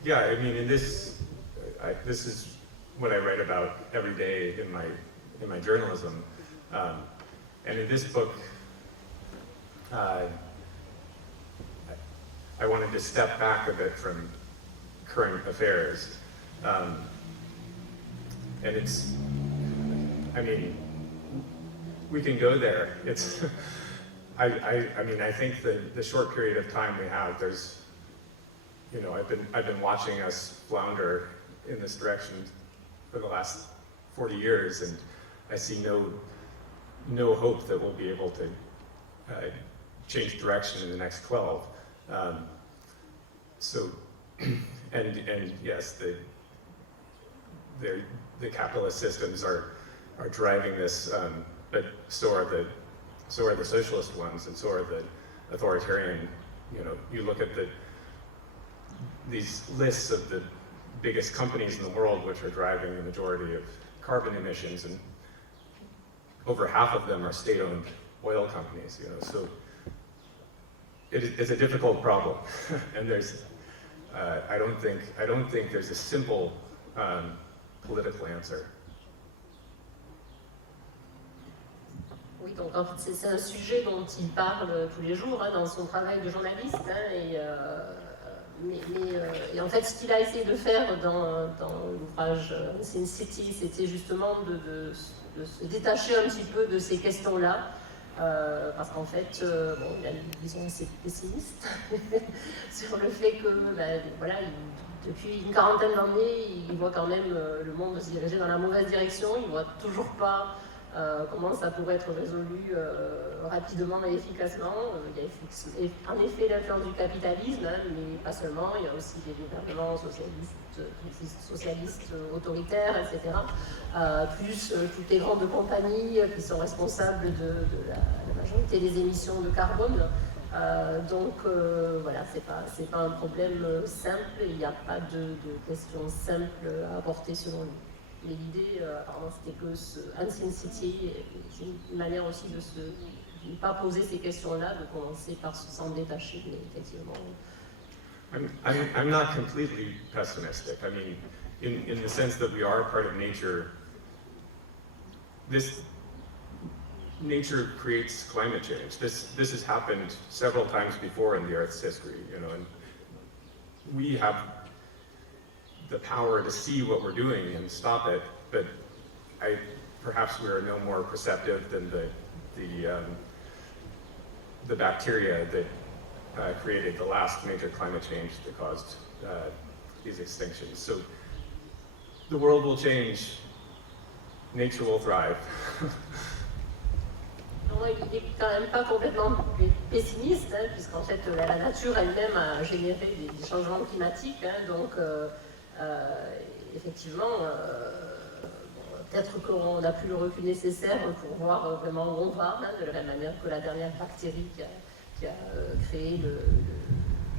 Yeah, I mean, this is what I write about every day in my journalism. And in this book, I wanted to step back a bit from current affairs. And it's, I mean, we can go there. It's, I mean, I think the short period of time we have, there's, you know, I've been watching us flounder in this direction for the last 40 years, and I see no hope that we'll be able to change direction in the next 12. So, and yes, the capitalist systems are driving this, but so are the socialist ones, and so are the authoritarian. You know, you look at these lists of the biggest companies in the world which are driving the majority of carbon emissions, and over half of them are state-owned oil companies. You know, so it's a difficult problem, and there's I don't think there's a simple political answer. Oui, donc en fait, c'est un sujet dont il parle tous les jours dans son travail de journaliste. Et en fait, ce qu'il a essayé de faire dans l'ouvrage Sin City, c'était justement de se détacher un petit peu de ces questions-là. Parce qu'en fait, bon, il a une vision assez pessimiste sur le fait que, voilà, depuis une quarantaine d'années, il voit quand même le monde se diriger dans la mauvaise direction. Il ne voit toujours pas comment ça pourrait être résolu rapidement et efficacement. Il y a en effet l'influence du capitalisme, mais pas seulement. Il y a aussi des gouvernements socialistes autoritaires, etc. Plus toutes les grandes compagnies qui sont responsables de la majorité des émissions de carbone. Donc voilà, c'est pas un problème simple. Il n'y a pas de question simple à apporter selon lui. Mais l'idée, apparemment, c'était que Sin City, c'est une manière aussi de ne pas poser ces questions-là, de commencer par s'en détacher, mais effectivement. I'm not completely pessimistic. I mean, in the sense that we are part of nature, nature creates climate change. This has happened several times before in the Earth's history, you know, and we have the power to see what we're doing and stop it, but perhaps we are no more perceptive than the bacteria that created the last major climate change that caused these extinctions. So the world will change, nature will thrive. Il n'est quand même pas complètement pessimiste, puisqu'en fait la nature elle-même a généré des changements climatiques, donc effectivement, peut-être qu'on n'a plus le recul nécessaire pour voir vraiment où on va, de la même manière que la dernière bactérie qui a créé le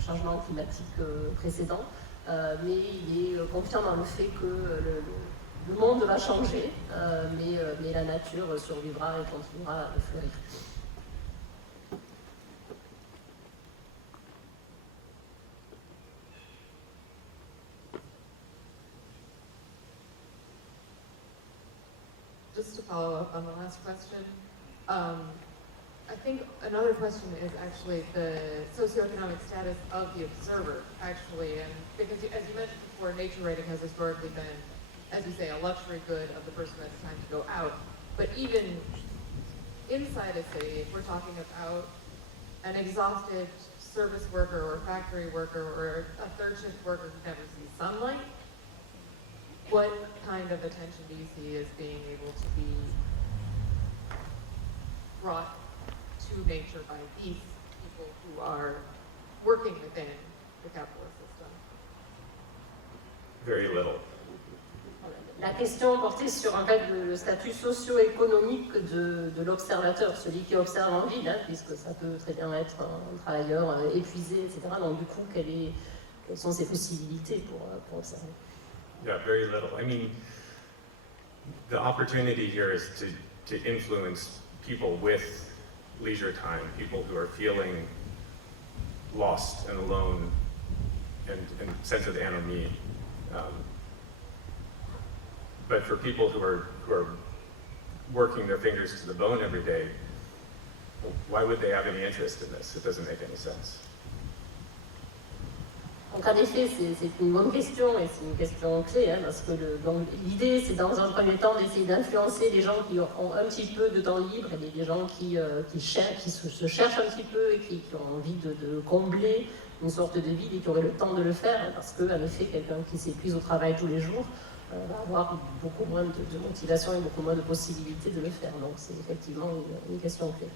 changement climatique précédent, mais il est confiant dans le fait que le monde va changer, mais la nature survivra et continuera à fleurir. Just to follow up on the last question, I think another question is actually the socioeconomic status of the observer, actually, and because as you mentioned before, nature writing has historically been, as you say, a luxury good of the person that's time to go out. But even inside a city, if we're talking about an exhausted service worker or factory worker or a third shift worker who never sees sunlight, what kind of attention do you see as being able to be brought to nature by these people who are working within the capitalist system? Very little. La question portait sur en fait le statut socio-économique de l'observateur, celui qui observe en ville, puisque ça peut très bien être un travailleur épuisé, etc. Donc du coup, quelles sont ses possibilités pour observer? Yeah, very little. I mean, the opportunity here is to influence people with leisure time, people who are feeling lost and alone and sense of anomie. But for people who are working their fingers to the bone every day, why would they have any interest in this? It doesn't make any sense. Donc en effet, c'est une bonne question et c'est une question clé, hein, parce que l'idée, c'est dans un premier temps d'essayer d'influencer les gens qui ont un petit peu de temps libre et des gens qui se cherchent un petit peu et qui ont envie de combler une sorte de vide et qui auraient le temps de le faire, hein, parce qu'en effet, quelqu'un qui s'épuise au travail tous les jours va avoir beaucoup moins de motivation et beaucoup moins de possibilités de le faire. Donc c'est effectivement une question clé.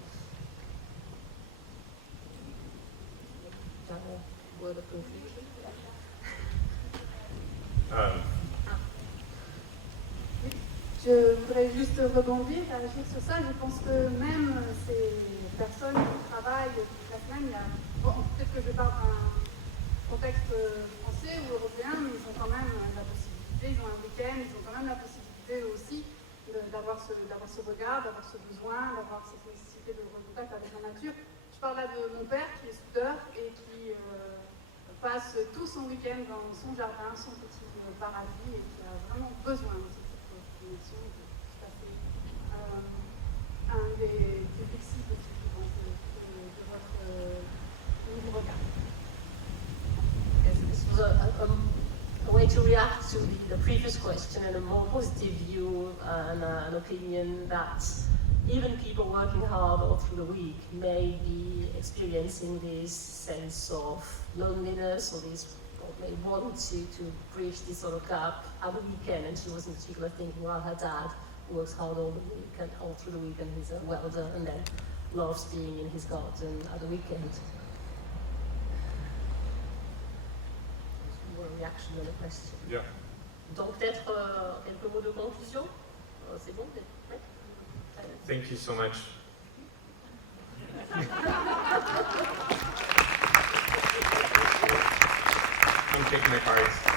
Je voudrais juste rebondir, réagir sur ça. Je pense que même ces personnes qui travaillent toute la semaine, peut-être que je parle d'un contexte français ou européen, mais ils ont quand même la possibilité, ils ont un week-end, ils ont quand même la possibilité aussi d'avoir ce regard, d'avoir ce besoin, d'avoir cette nécessité de contact avec la nature. Je parle là de mon père qui est soudeur et qui passe tout son week-end dans son jardin, son petit paradis, et qui a vraiment besoin de cette connexion. Tout à fait un des flexibles aussi, je pense, de votre nouveau regard. Yes, this was a way to react to the previous question and a more positive view and an opinion that even people working hard all through the week may be experiencing this sense of loneliness or may want to bridge this sort of gap at the weekend. And she was in particular thinking, well, her dad works hard all the week and all through the week, and he's a welder and then loves being in his garden at the weekend. More reaction than a question. Yeah. Donc peut-être quelques mots de conclusion. C'est bon, peut-être. Ouais. Thank you so much. I'm taking my cards.